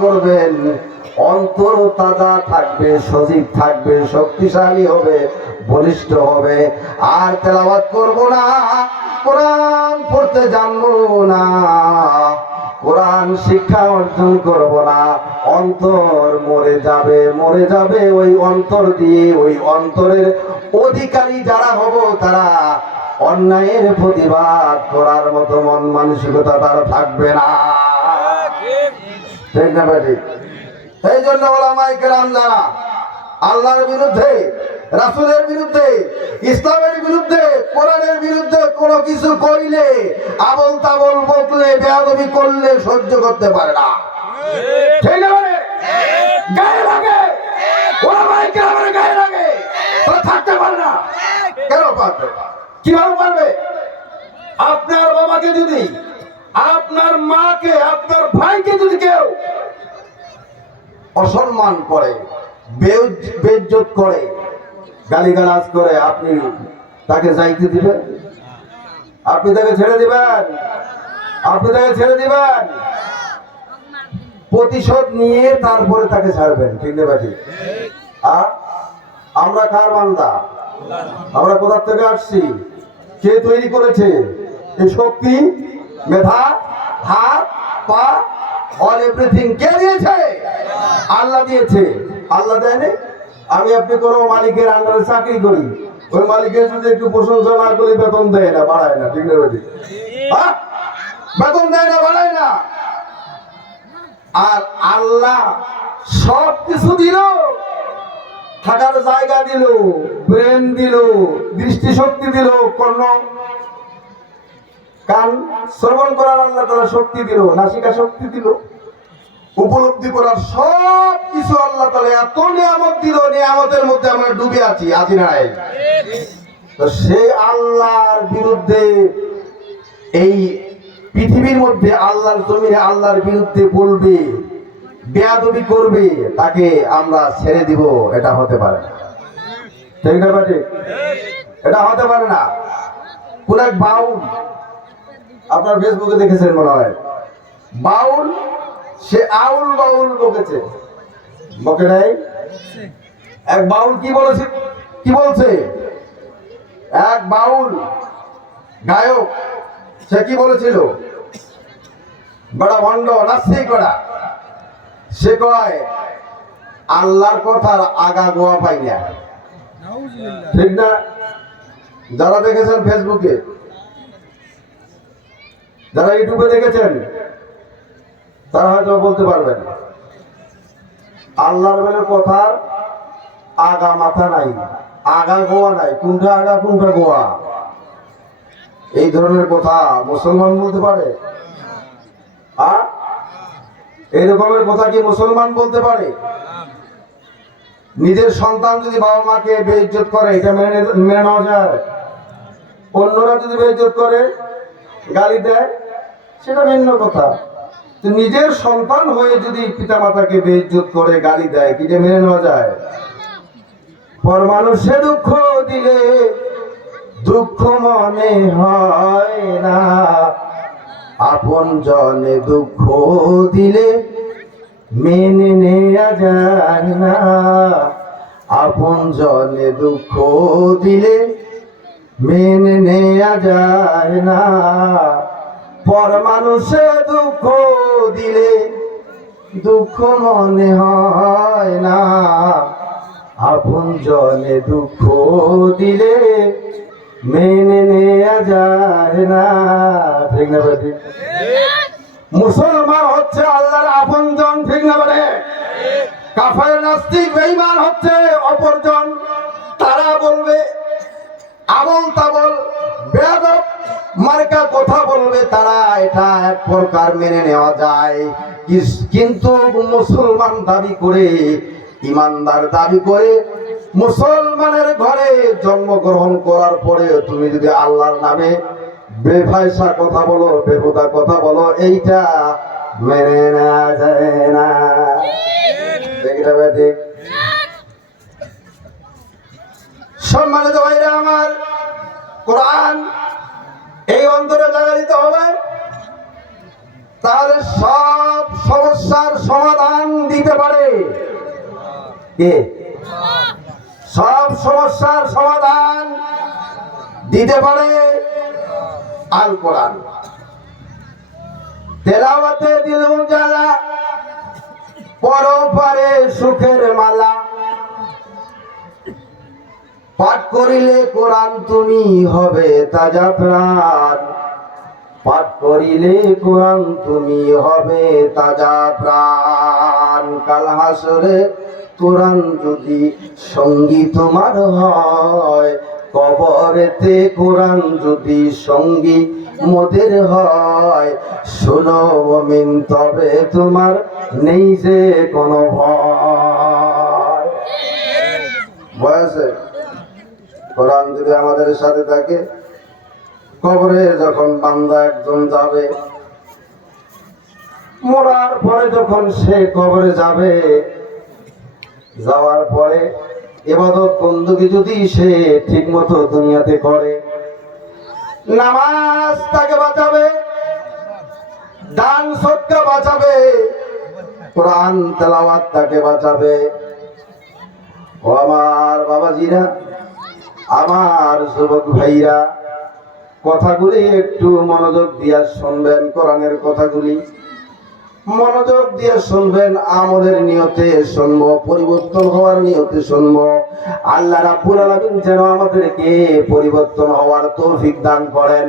করবেন, অন্তর তাজা থাকবে, সজীব থাকবে, শক্তিশালী হবে, বলিষ্ঠ হবে। আর তেলাওয়াত করব না, কোরআন পড়তে জানবো না, কোরআন শিক্ষা অর্জন করব না, অন্তর মরে যাবে, মরে যাবে। ওই অন্তর দিয়ে, ওই অন্তরের অধিকারী যারা হব, তারা অন্যায়ের প্রতিবাদ করার মতো মন মানসিকতা তার থাকবে না। ঠিক না ভাই? এই জন্য ওলামায়ে কেরাম যারা আল্লাহর বিরুদ্ধে, রাসূলের বিরুদ্ধে, ইসলামের বিরুদ্ধে, কোরআনের বিরুদ্ধে কোনো কিছু কইলে, আবল তাবল বকলে, বেয়াদবি করলে সহ্য করতে পারে না। ঠিক না মানে? গায়ে লাগে, ওলামায়ে কেরামের গায়ে লাগে, তারা থাকতে পারে না। কেন পারবে? কিভাবে পারবে? আপনার বাবাকে যদি, আপনার মাকে, আপনার ভাইকে যদি কেউ অসম্মান করে, বেইজ্জত করে, গালিগালাজ করে, আপনি তাকে যাইতে দিবেন? আপনি তাকে ছেড়ে দিবেন? আপনি তাকে ছেড়ে দিবেন? প্রতিশোধ নিয়ে তারপরে তাকে ছাড়বেন। ঠিক না ভাই? আর আমরা কার বান্দা? আমরা কোথা থেকে আসছি? কে তৈরি করেছে এই শক্তি, মেধা, হাত, পা, অল এভরিথিং কে দিয়েছে? আল্লাহ দিয়েছে। আল্লাহ দেয়নি? আমি আপনি কোন মালিকের আন্ডারে চাকরি করি, ওই মালিকের যদি একটু প্রশংসা না করি বেতন দেয় না, বাড়ায় না। ঠিক না বেটি? বেতন দেয় না, বাড়ায় না। আর আল্লাহ সব কিছু দিল, থাকার জায়গা দিল, ব্রেন দিল, দৃষ্টিশক্তি দিল, কর্ণ কান শ্রবণ করার আল্লাহ তাআলা শক্তি দিল, নাসিকা শক্তি দিল, উপলব্ধি করার সব কিছু আল্লাহ তাআলা এত নিয়ামত দিল। নিয়ামতের মধ্যে আমরা ডুবে আছি, আছি না? তো সেই আল্লাহর বিরুদ্ধে, এই পৃথিবীর মধ্যে আল্লাহর জমিনে আল্লাহর বিরুদ্ধে বলবে, বেয়াদবি করবে, তাকে আমরা ছেড়ে দিব? এটা হতে পারে না। ঠিক না ভাই? এটা হতে পারে না। কোন এক বাউল, আপনার ফেসবুকে দেখেছেন মনে হয়, বাউল, সে আউল বাউল বকেছে, বকে নাই? এক বাউল কি বলেছে, কি বলছে? এক বাউল গায়ক, সে কি বলেছিল? বড় ভণ্ড, নাস্তিক করা। সে কয় আল্লাহর কথার আগা গোয়া পাই না। ঠিক না? যারা দেখেছেন ফেসবুকে, যারা ইউটিউবে দেখেছেন, তারা হয়তো বলতে পারবেন আল্লাহর বলে কথার আগা মাথা নাই, আগা গোয়া নাই। কোনটা আগা, কোনটা গোয়া? এই ধরনের কথা মুসলমান বলতে পারে? এই রকমের কথা কি মুসলমান বলতে পারে? নিজের সন্তান যদি বাবা মাকে বেইজ্জত করে, এটা মেনে নেওয়া যায়? অন্যরা যদি বেইজ্জত করে, গালি দেয়, সেটা ভিন্ন কথা। তো নিজের সন্তান হয়ে যদি পিতা মাতাকে বেইজ্জত করে, গালি দেয়, কি মেনে নেওয়া যায়? পর মানুষে দুঃখ দিলে দুঃখ মনে হয় না, আপন জনে দুঃখ দিলে মেনে নেওয়া যায় না, আপন জনে দুঃখ দিলে মেনে নেওয়া যায় না, পর মানুষে দুঃখ দিলে দুঃখ মনে হয় না, আপন জনে দুঃখ দিলে মেনে নেওয়া যায় না। ঠিক না ভাই? মুসলমান হচ্ছে আল্লাহর আপনজন। ঠিক না বলে? কাফের নাস্তিক বেঈমান হচ্ছে অপরজন। তারা বলবে, আবল তাবল বেয়াদব মার্কা কথা বলবে, তারা এটা এক প্রকার মেনে নেওয়া যায়। কিন্তু মুসলমান দাবি করে, ইমানদার দাবি করে, মুসলমানের ঘরে জন্মগ্রহণ করার পরে তুমি যদি আল্লাহর নামে বেফায়সা কথা বলো, বেহুদা কথা বলো, এইটা মেনে নেওয়া যায় না। ঠিক? সম্মানিত ভাইরা আমার, কোরআন এই অন্তরে জায়গা দিতে হবে, তাহলে সব সমস্যার সমাধান কে? সব সমস্যার সমাধান দিতে পারে আল কোরআন। তেলাওয়াতে দিল জ্বালা, পরপারে সুখের মালা। পাঠ করিলে কোরআন তুমি হবে তাজা প্রাণ। পাঠ করিলে কোরআন তুমি হবে তাজা প্রাণ। কাল হাসরে কোরআন যদি সঙ্গী তোমার হয়, কবরেতে কোরআন যদি সঙ্গী মোদের হয়, শোনো মুমিন তবে তোমার নেই যে কোনো ভয়। বয়সে কোরআন যদি আমাদের সাথে থাকে, কবরে যখন বান্দা একজন যাবে, মরার পরে যখন সে কবরে যাবে, যাওয়ার পরে ইবাদত বন্দেগী যদি সে ঠিক মতো দুনিয়াতে করে, নামাজ তাকে বাঁচাবে, দান সদকা বাঁচাবে, কোরআন তেলাওয়াত তাকে বাঁচাবে। ও আমার বাবাজিরা, আমার যুবক ভাইরা, কথাগুলি একটু মনোযোগ দিয়ে শুনবেন। কোরআনের কথাগুলি মনোযোগ দিয়ে শুনবেন, আমলের নিয়তে শুনবো, পরিবর্তন হওয়ার নিয়তে শুনবো। আল্লাহ রাব্বুল আলামিন যেন আমাদেরকে পরিবর্তন হওয়ার তৌফিক দান করেন।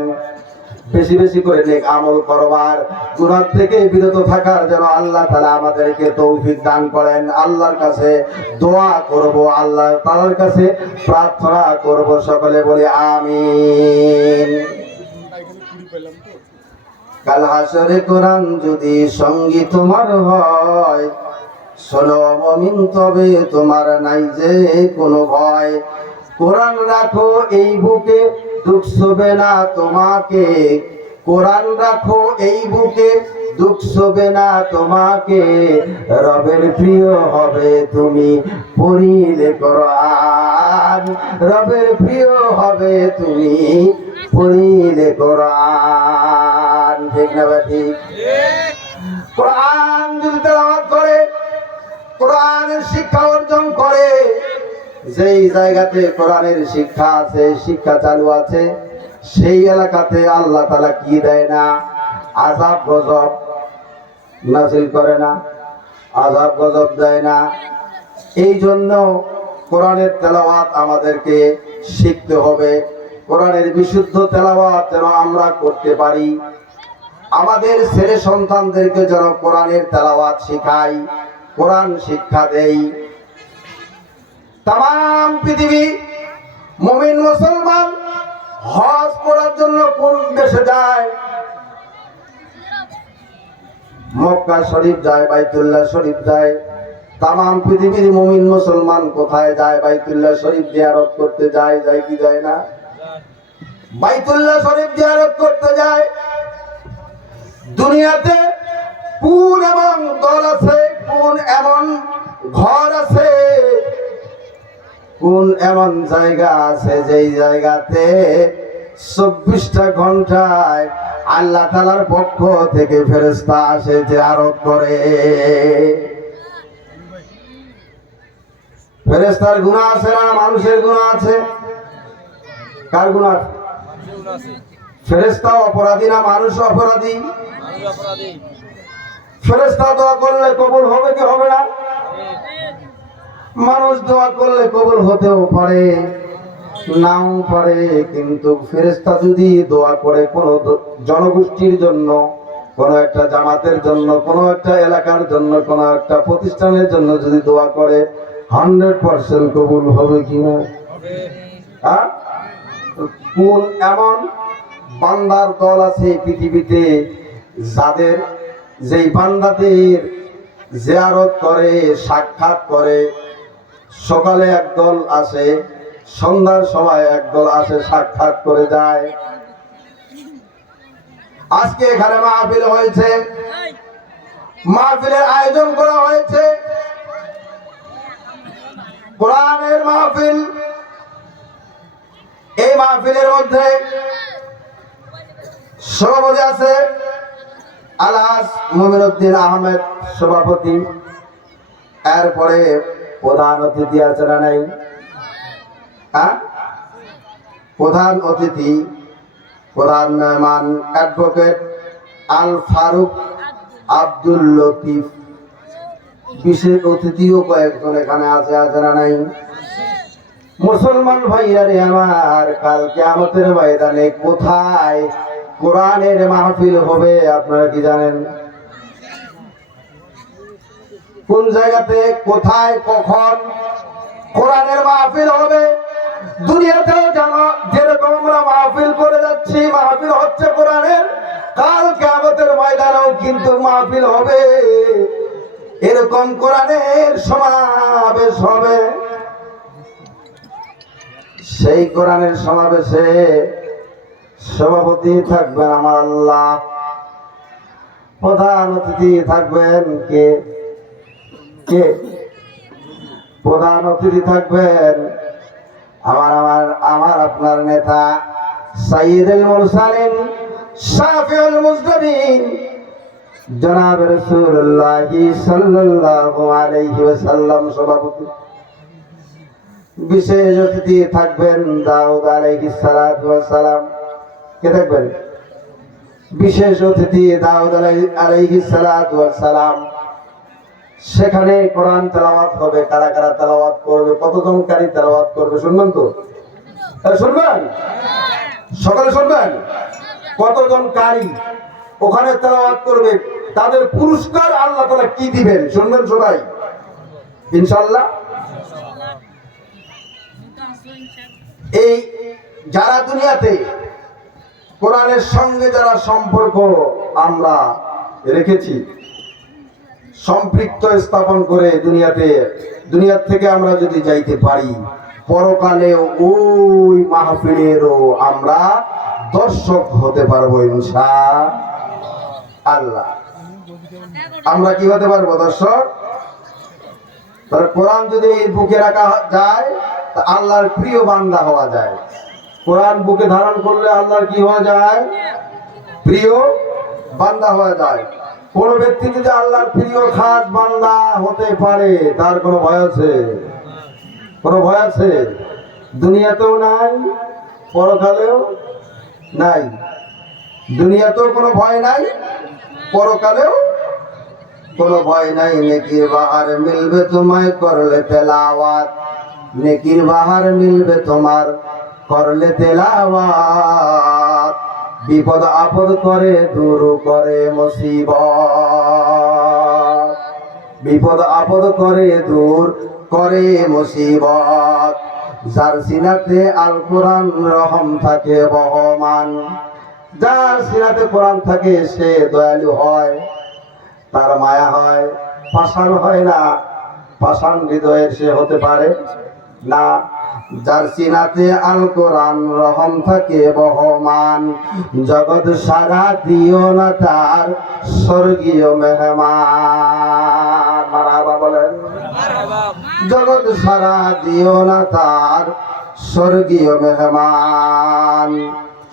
বেশি বেশি করে নেক আমল করবার, গুনাহ থেকে বিরত থাকার যেন আল্লাহ তাআলা আমাদেরকে তৌফিক দান করেন। আল্লাহর কাছে দোয়া করব, আল্লাহ তাআলার কাছে প্রার্থনা করব, সকলে বলি আমিন। কাল হাসরে কোরআন যদি সঙ্গী তোমার হয়, শোনো মুমিন তবে তোমার নাই যে কোনো ভয়। কোরআন রাখো এই বুকে, দুঃখ শোবে না তোমাকে। কোরআন রাখো এই বুকে, দুঃখ শোবে না তোমাকে। রবের প্রিয় হবে তুমি পড়িলে কোরআন। রবের প্রিয় হবে তুমি পড়িলে কোরআন। ঠিক না ঠিক? কোরআন যদি তেলাওয়াত করে, কোরআনের শিক্ষা অর্জন করে, যেই জায়গাতে কোরআনের শিক্ষা আছে, শিক্ষা চালু আছে, সেই এলাকাতে আল্লাহ তাআলা কি দেয় না? আযাব গজব নাযিল করে না, আযাব গজব দেয় না। এই জন্য কোরআনের তেলাওয়াত আমাদেরকে শিখতে হবে। কোরআনের বিশুদ্ধ তেলাওয়াত যেন আমরা করতে পারি। আমাদের ছেলে সন্তানদেরকে যেন কোরআনের তেলাওয়াত শিখাই, কোরআন শিক্ষা দেই। তাম পৃথিবী মুমিন মুসলমান হজ করার জন্য কোন দেশে যায়? মক্কা শরীফ যায়, বাইতুল্লাহ শরীফ যায়। তাম পৃথিবীর মুমিন মুসলমান কোথায় যায়? বাইতুল্লাহ শরীফ জিয়ারত করতে যায়, যায় কি যায় না? বাইতুল্লাহ শরীফ জিয়ারত করতে যায়। দুনিয়াতে কোন এমন দল আছে, কোন এমন ঘর আছে, কোন এমন জায়গা আছে যেই জায়গাতে 24টা ঘন্টায় আল্লাহ তাআলার পক্ষ থেকে ফেরেশতা আসে, জিয়ারত করে? ফেরেশতার গুনাহ আছে না মানুষের গুনাহ আছে? কার গুনাহ আছে? ফেরেশতা অপরাধী না মানুষ অপরাধী? ফেরেশতা দোয়া করলে কবুল হবে কি হবে না? মানুষ দোয়া করলে কবুল হতেও পারে, নাও পারে। কিন্তু ফেরেশতা যদি দোয়া করে কোনো জনগোষ্ঠীর জন্য, কোনো একটা জামাতের জন্য, কোনো একটা এলাকার জন্য, কোনো একটা প্রতিষ্ঠানের জন্য যদি দোয়া করে, 100% কবুল হবে কিনা? কোন এমন বান্দার দল আছে পৃথিবীতে যাদের, যেই বান্দাদের জিয়ারত করে, সাক্ষাৎ করে, সকালে একদল আসে, সন্ধ্যার সময় একদল আসে, সাক্ষাৎ করে যায়। আজকে এখানে মাহফিল হয়েছে, মাহফিলের আয়োজন করা হয়েছে, কোরআনের মাহফিল। এই মাহফিলের মধ্যে সভাপতি আছে আলহাজ মুমিনুদ্দিন আহমেদ সভাপতি। এরপরে প্রধান অতিথি আছে না নাই? হ্যাঁ, প্রধান অতিথি, প্রধান মেহমান অ্যাডভোকেট আল ফারুক আব্দুল লতিফ। বিশেষ অতিথিও কয়েকজন এখানে আছে না নাই? মুসলমান ভাইয়ারে আমার, কাল কিয়ামতের ময়দানে কোথায় কোরআনের মাহফিল হবে আপনারা কি জানেন? কোন জায়গাতে, কোথায়, কখন কোরআনের মাহফিল হবে? দুনিয়াতেও জানো যেরকম আমরা মাহফিল করে যাচ্ছি, মাহফিল হচ্ছে কোরআনের, কাল কিয়ামতের ময়দানেও কিন্তু মাহফিল হবে, এরকম কোরআনের সমাবেশ হবে। সেই কোরআনের সমাবেশে সভাপতি থাকবেন আমার আল্লাহ, প্রধান অতিথি থাকবেন কে? কে প্রধান অতিথি থাকবেন? আমার আপনার নেতা সাইয়্যিদুল মুরসালিন শাফিউল মুজতাবিন জনাব রাসূলুল্লাহ সাল্লাল্লাহু আলাইহি ওয়াসাল্লাম সভাপতি। বিশেষ অতিথি থাকবেন দাউদ আলাইহিস সালাতু ওয়াস সালাম। কে থাকবেন? বিশেষ অতিথি দাউদ আলাইহিস সালাতু ওয়াস সালাম। সেখানে কোরআন তেলাওয়াত হবে। কারা কারা তেলাওয়াত করবে? কতজন কারি তেলাওয়াত করবে শুনবেন তো? শুনবেন? সকালে শুনবেন? কতজন কারি ওখানে তেলাওয়াত করবে, তাদের পুরস্কার আল্লাহ তাআলা কি দিবেন শুনবেন সবাই ইনশাআল্লাহ। এই যারা দুনিয়াতে কোরআনের সঙ্গে যারা সম্পর্ক আমরা রেখেছি, সম্পৃক্ত স্থাপন করে দুনিয়ার থেকে আমরা যদি যাইতে পারি, পরকালে ওই মাহফিলেরও আমরা দর্শক হতে পারবো ইনশাআল্লাহ। আমরা কি হতে পারবো? দর্শক। তাহলে কোরআন যদি বুকে রাখা যায় তা আল্লাহর প্রিয় বান্দা হওয়া যায়। কোরআন বুকে ধারণ করলে আল্লাহর কি হওয়া যায়? প্রিয় বান্দা হওয়া যায়। কোন ব্যক্তি যদি আল্লাহর প্রিয় খাস বান্দা হতে পারে, তার কোনো ভয় আছে? কোনো ভয় আছে? দুনিয়াতেও নাই, পরকালেও নাই। দুনিয়াতেও কোনো ভয় নাই, পরকালেও কোনো ভয় নাই। নেকির বাহার মিলবে তোমায় করলে তেলাওয়াত, নেকির বাহার মিলবে তোমার করলে তেলাওয়াত। বিপদ আপদ করে দূর করে মুসিবত, বিপদ আপদ করে দূর করে মুসিবত। যার সিনাতে আল কোরআন রহম থাকে বহমান, যার সিনাতে কোরআন থাকে সে দয়ালু হয়, তার মায়া হয়, পাষাণ হয় না। পাষাণ হৃদয়ের সে হতে পারে না। যার সিনাতে আল কোরআন রহম থাকে বহমান, জগৎ সারা দিও না তার স্বর্গীয় মেহমান। মারহাবা বলেন। জগৎ সারা দিও না তার স্বর্গীয় মেহমান।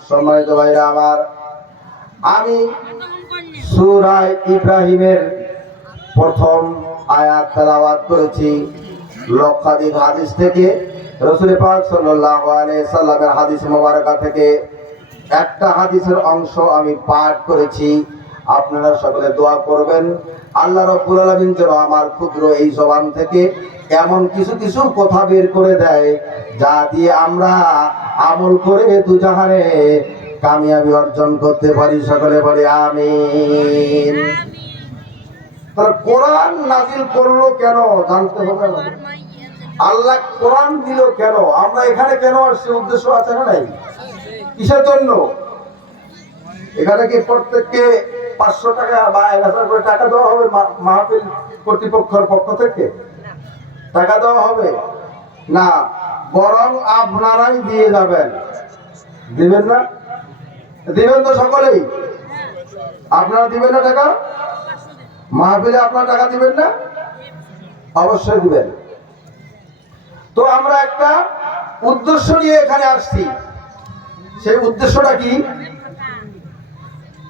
সম্মানিত ভাইরা আমার, আমি সূরা ইব্রাহিমের প্রথম আয়াত তেলাওয়াত করেছি লক্ষাধিক হাদিস থেকে। রাসূল পাক সাল্লাল্লাহু আলাইহি সাল্লামের হাদিস মুবারাকা থেকে একটা হাদিসের অংশ আমি পাঠ করেছি। আপনারা সকলে দোয়া করবেন আল্লাহ রাব্বুল আলামিন যেন আমার ক্ষুদ্র এই জবান থেকে এমন কিছু কিছু কথা বের করে দেয় যা দিয়ে আমরা আমল করে দুজাহানে কামিয়াবি অর্জন করতে পারি। সকলে বলি আমিন। তাহলে কোরআন নাজিল করলো কেন জানতে হবে না? আল্লাহ কোরআন দিল কেন? আমরা এখানে কেন আসছি? উদ্দেশ্য আছে না নাই? কিসের জন্য? এখানে কি প্রত্যেককে 500 টাকা বা 1000 করে টাকা দেওয়া হবে মাহফিল কর্তৃপক্ষের পক্ষ থেকে? টাকা দেওয়া হবে না, বরং আপনারাই দিয়ে যাবেন। দিবেন না? দিবেন তো সকলেই? আপনারা দিবেন না টাকা? মাহফিলে আপনারা টাকা দিবেন না? অবশ্যই দিবেন। তো আমরা একটা উদ্দেশ্য নিয়ে এখানে আসছি। সেই উদ্দেশ্যটা কি?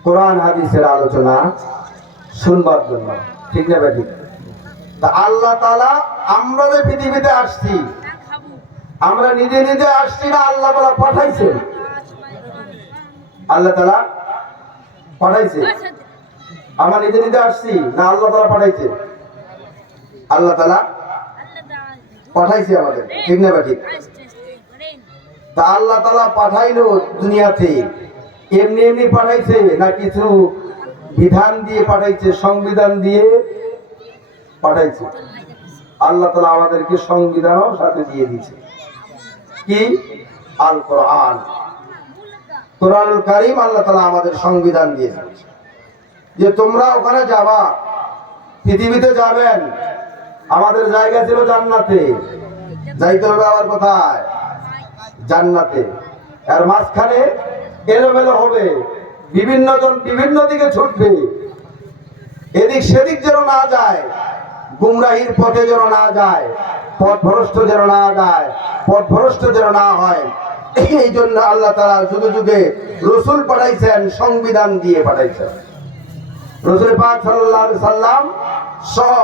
কোরআন হাদিসের আলোচনা শুনবার জন্য, ঠিক না ভাই? তা আল্লাহ তাআলা আমরা যে পৃথিবীতে আসছি, আমরা নিজে নিজে আসছি না, আল্লাহ তাআলা পাঠাইছেন? আল্লাহ তাআলা পাঠাইছে। আমরা নিজে নিজে আসছি না আল্লাহ তাআলা পাঠাইছে? আল্লাহ তাআলা পাঠাইছে আমাদের, ঠিক না ঠিক? তা আল্লাহ তাআলা পাঠাইলো দুনিয়াতে এমনি এমনি পাঠাইছে না কিছু বিধান দিয়ে পাঠাইছে, সংবিধান দিয়ে পাঠাইছে? আল্লাহ তাআলা আমাদেরকে সংবিধানও সাথে দিয়ে দিয়েছে। কি? আল কোরআন, কোরআনুল কারীম। আল্লাহ তাআলা আমাদের সংবিধান দিয়েছে যে তোমরা ওখানে যাবা, পৃথিবীতে যাবেন। আমাদের জায়গা ছিল জান্নাতে, যাইতে হবে আবার কোথায়? জান্নাতে। আর মাঝখানে এলোমেলো হবে, বিভিন্ন জন বিভিন্ন দিকে ছুটবে, এদিক সেদিক যেন না যায়, গুমরাহির পথে যেন না যায়, পথভ্রষ্ট যেন না যায়, পথভ্রষ্ট যেন না হয়। এই জন্য আল্লাহ তাআলা যুগে যুগে রসুল পাঠাইছেন, সংবিধান দিয়ে পাঠাইছেন। রসুল পাক সাল্লাল্লাহু আলাইহি সাল্লাম সহ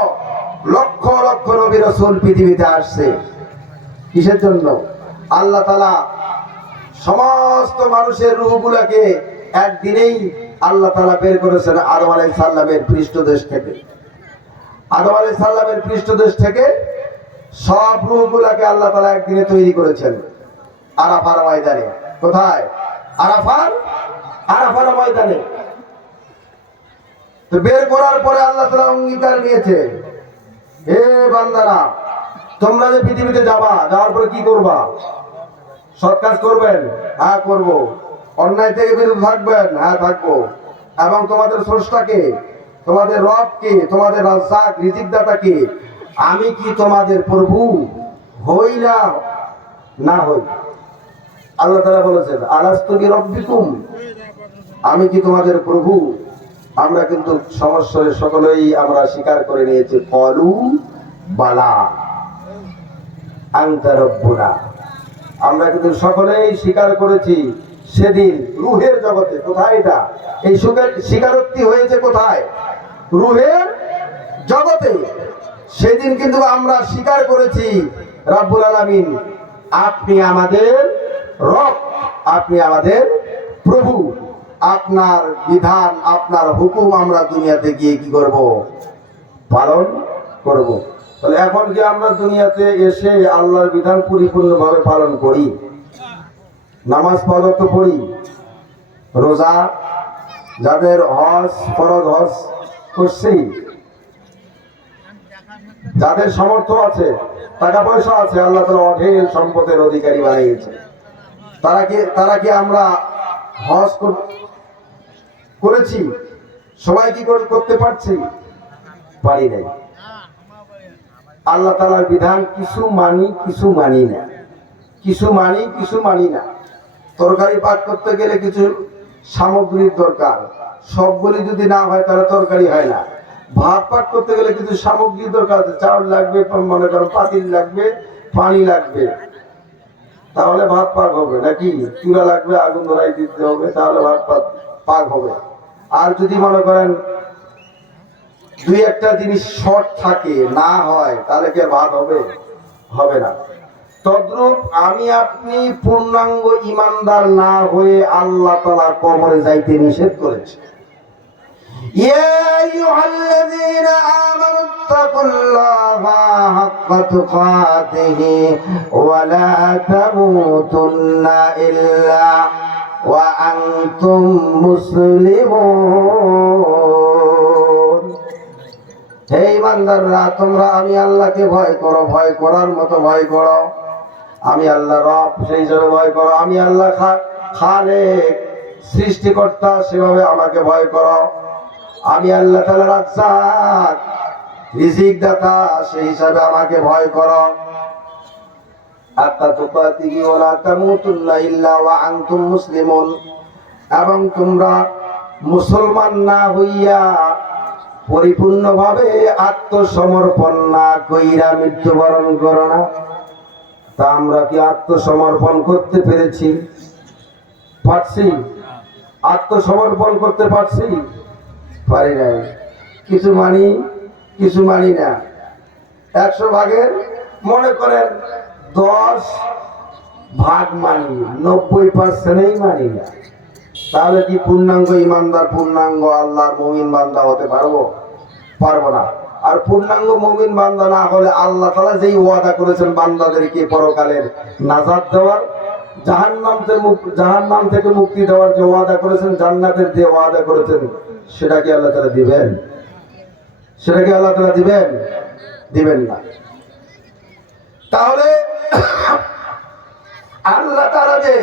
লক্ষ লক্ষ নবী রসুল পৃথিবীতে আসছে। কিসের জন্য? আল্লাহ তাআলা সমস্ত মানুষের রূহগুলোকে একদিনেই আল্লাহ তাআলা বের করেছেন আদম আলাইহিস সালামের পৃষ্ঠদেশ থেকে। আদম আলাইহিস সালামের পৃষ্ঠদেশ থেকে সব রূহগুলোকে আল্লাহ তাআলা একদিনে তৈরি করেছেন আরাফার ময়দানে। কোথায়? আরাফার ময়দানে। তো বের করার পরে আল্লাহ তাআলা অঙ্গীকার নিয়েছে, হে বান্দারা, তোমরা যে পৃথিবীতে যাবা, যাওয়ার পরে কি করবা? সৎ কাজ করবেন? হ্যাঁ করব। অন্যায় থেকে বিরত থাকবেন? হ্যাঁ থাকবো। এবং তোমাদের স্রষ্টাকে, তোমাদের রবকে, তোমাদের রাজ্জাক রিজিকদাতাকে, আমি কি তোমাদের প্রভু হই না হই? আল্লাহ তাআলা বলেছেন, আলাস্তু বিরাব্বিকুম, আমি কি তোমাদের প্রভু? আমরা কিন্তু সমস্যার সকলেই আমরা স্বীকার করে নিয়েছি, ক্বালু বালা আনতা রাব্বুনা। আমরা কিন্তু সকলেই স্বীকার করেছি। সেদিন রূহের জগতে, কোথায় এটা? এই স্বীকারোক্তি হয়েছে কোথায়? রূহের জগতে। সেদিন কিন্তু আমরা স্বীকার করেছি, রব্বুল আলামিন আপনি আমাদের রব, আপনি আমাদের প্রভু। আপনার বিধান, আপনার হুকুম আমরা দুনিয়াতে গিয়ে কি করব? পালন করব। তাহলে এখন কি আমরা দুনিয়াতে এসে আল্লাহর বিধান পরিপূর্ণভাবে পালন করি? নামাজ ফরজ তো পড়ি, রোজা, যাদের হজ ফরজ হজ করছি, যাদের সামর্থ্য আছে, টাকা পয়সা আছে, আল্লাহ তাআলা অঢেল সম্পদের অধিকারী বানিয়েছে, তারা কি আমরা হজ করেছি? সবাই কি করতে পারছি? পারি নাই। আল্লাহ তাআলার বিধান কিছু মানি, কিছু মানি না, কিছু মানি, কিছু মানি না। তরকারি পাক করতে গেলে কিছু সামগ্রীর দরকার, সবগুলি যদি না হয় তাহলে তরকারি হয় না। ভাত পাক করতে গেলে কিছু সামগ্রীর দরকার আছে, চাউল লাগবে, মনে করো পাতিল লাগবে, পানি লাগবে, তাহলে ভাত পাক হবে নাকি? চুলা লাগবে, আগুন ধরাই দিতে হবে, তাহলে ভাত পাক হবে। আর যদি মনে করেন দুই একটা জিনিস শর্ট থাকে, না হয়, তাহলে কি ভাত হবে? হবে না। তদ্রূপ আমি আপনি পূর্ণাঙ্গ ইমানদার না হয়ে আল্লাহ তাআলা কবরে যাইতে নিষেধ করেছে। ইয়া আইয়ুহাল্লাযীনা আমানু তাকুল্লাহা হাক্কা তুকাতিহি ওয়া লা তামুতুন্না ইল্লা ওয়া আনতুম মুসলিমুন। হে ইমানদাররা, তোমরা আমি আল্লাহকে ভয় করো, ভয় করার মতো ভয় করো। আমি আল্লাহ রব, সেই হিসাবে ভয় করো। আমি আল্লাহ খালেক, সৃষ্টিকর্তা, সেভাবে আমাকে ভয় করো। আমি আল্লাহ তাআলা রাজ্জাক, রিজিক দাতা, সেই হিসাবে আমাকে ভয় করো। হাত্তা তুকাতিহি ওয়া লা তামুতুন্না ইল্লা ওয়া আনতুম মুসলিমুন। এবং তোমরা মুসলমান না হইয়া পরিপূর্ণভাবে আত্মসমর্পণ না কইরা মৃত্যুবরণ করো না। তা আমরা কি আত্মসমর্পণ করতে পেরেছি? পারছি? আত্মসমর্পণ করতে পারছি? পারি নাই। কিছু মানি, কিছু মানি না। 100 ভাগের মনে করেন 10 ভাগ মানি, 90%ই মানি না, তাহলে কি পূর্ণাঙ্গ ইমানদার, পূর্ণাঙ্গ আল্লাহর মুমিন বান্দা হতে পারবো? পারবো না। আর পূর্ণাঙ্গ মুমিন বান্দা না হলে আল্লাহ তাআলা যেই ওয়াদা করেছেন বান্দাদেরকে পরকালের নাজাত দেওয়ার, জাহান্নাম থেকে মুক্তি দেওয়ার যে ওয়াদা করেছেন, জান্নাতের যে ওয়াদা করেছেন, সেটা কি আল্লাহ তাআলা দিবেন? সেটা কি আল্লাহ তাআলা দিবেন? দিবেন না। তাহলে আল্লাহ তাআলা যে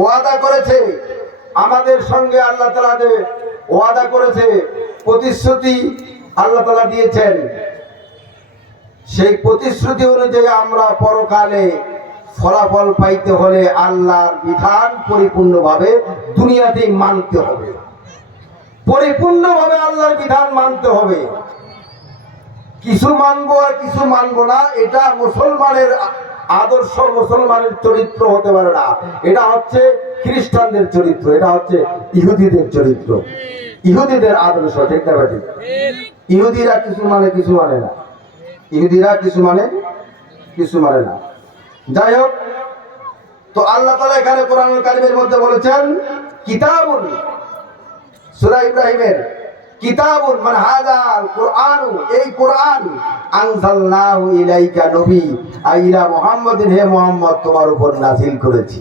ওয়াদা করেছে আমাদের সঙ্গে, আল্লাহ তাআলা যে ওয়াদা করেছে, প্রতিশ্রুতি আল্লাহ তাআলা দিয়েছেন, সেই প্রতিশ্রুতি অনুযায়ী আমরা পরকালে ফলাফল পাইতে হলে আল্লাহর বিধান পরিপূর্ণভাবে দুনিয়াতেই মানতে হবে, পরিপূর্ণভাবে আল্লাহর বিধান মানতে হবে। কিছু মানবো আর কিছু মানবো না, এটা মুসলমানের আদর্শ, মুসলমানের চরিত্র হতে পারে না। এটা হচ্ছে খ্রিস্টানদের চরিত্র, এটা হচ্ছে ইহুদিদের চরিত্র, ইহুদিদের আদর্শ। ঠিক না বেঠিক? ইহুদিরা কিছু মানে কিছু মানে না, ইহুদিরা কিছু মানে কিছু মানে না। যাই হোক, তো আল্লাহ তাআলা এখানে কোরআনুল কারীমের মধ্যে বলেছেন কিতাবুন, সূরা ইব্রাহিমের কিতাবুন মানে হাযাল কুরআন, এই কোরআন আনজালনাহু ইলাইকা নবী আইলা মুহাম্মাদিন, হে মুহাম্মদ তোমার উপর নাযিল করেছি।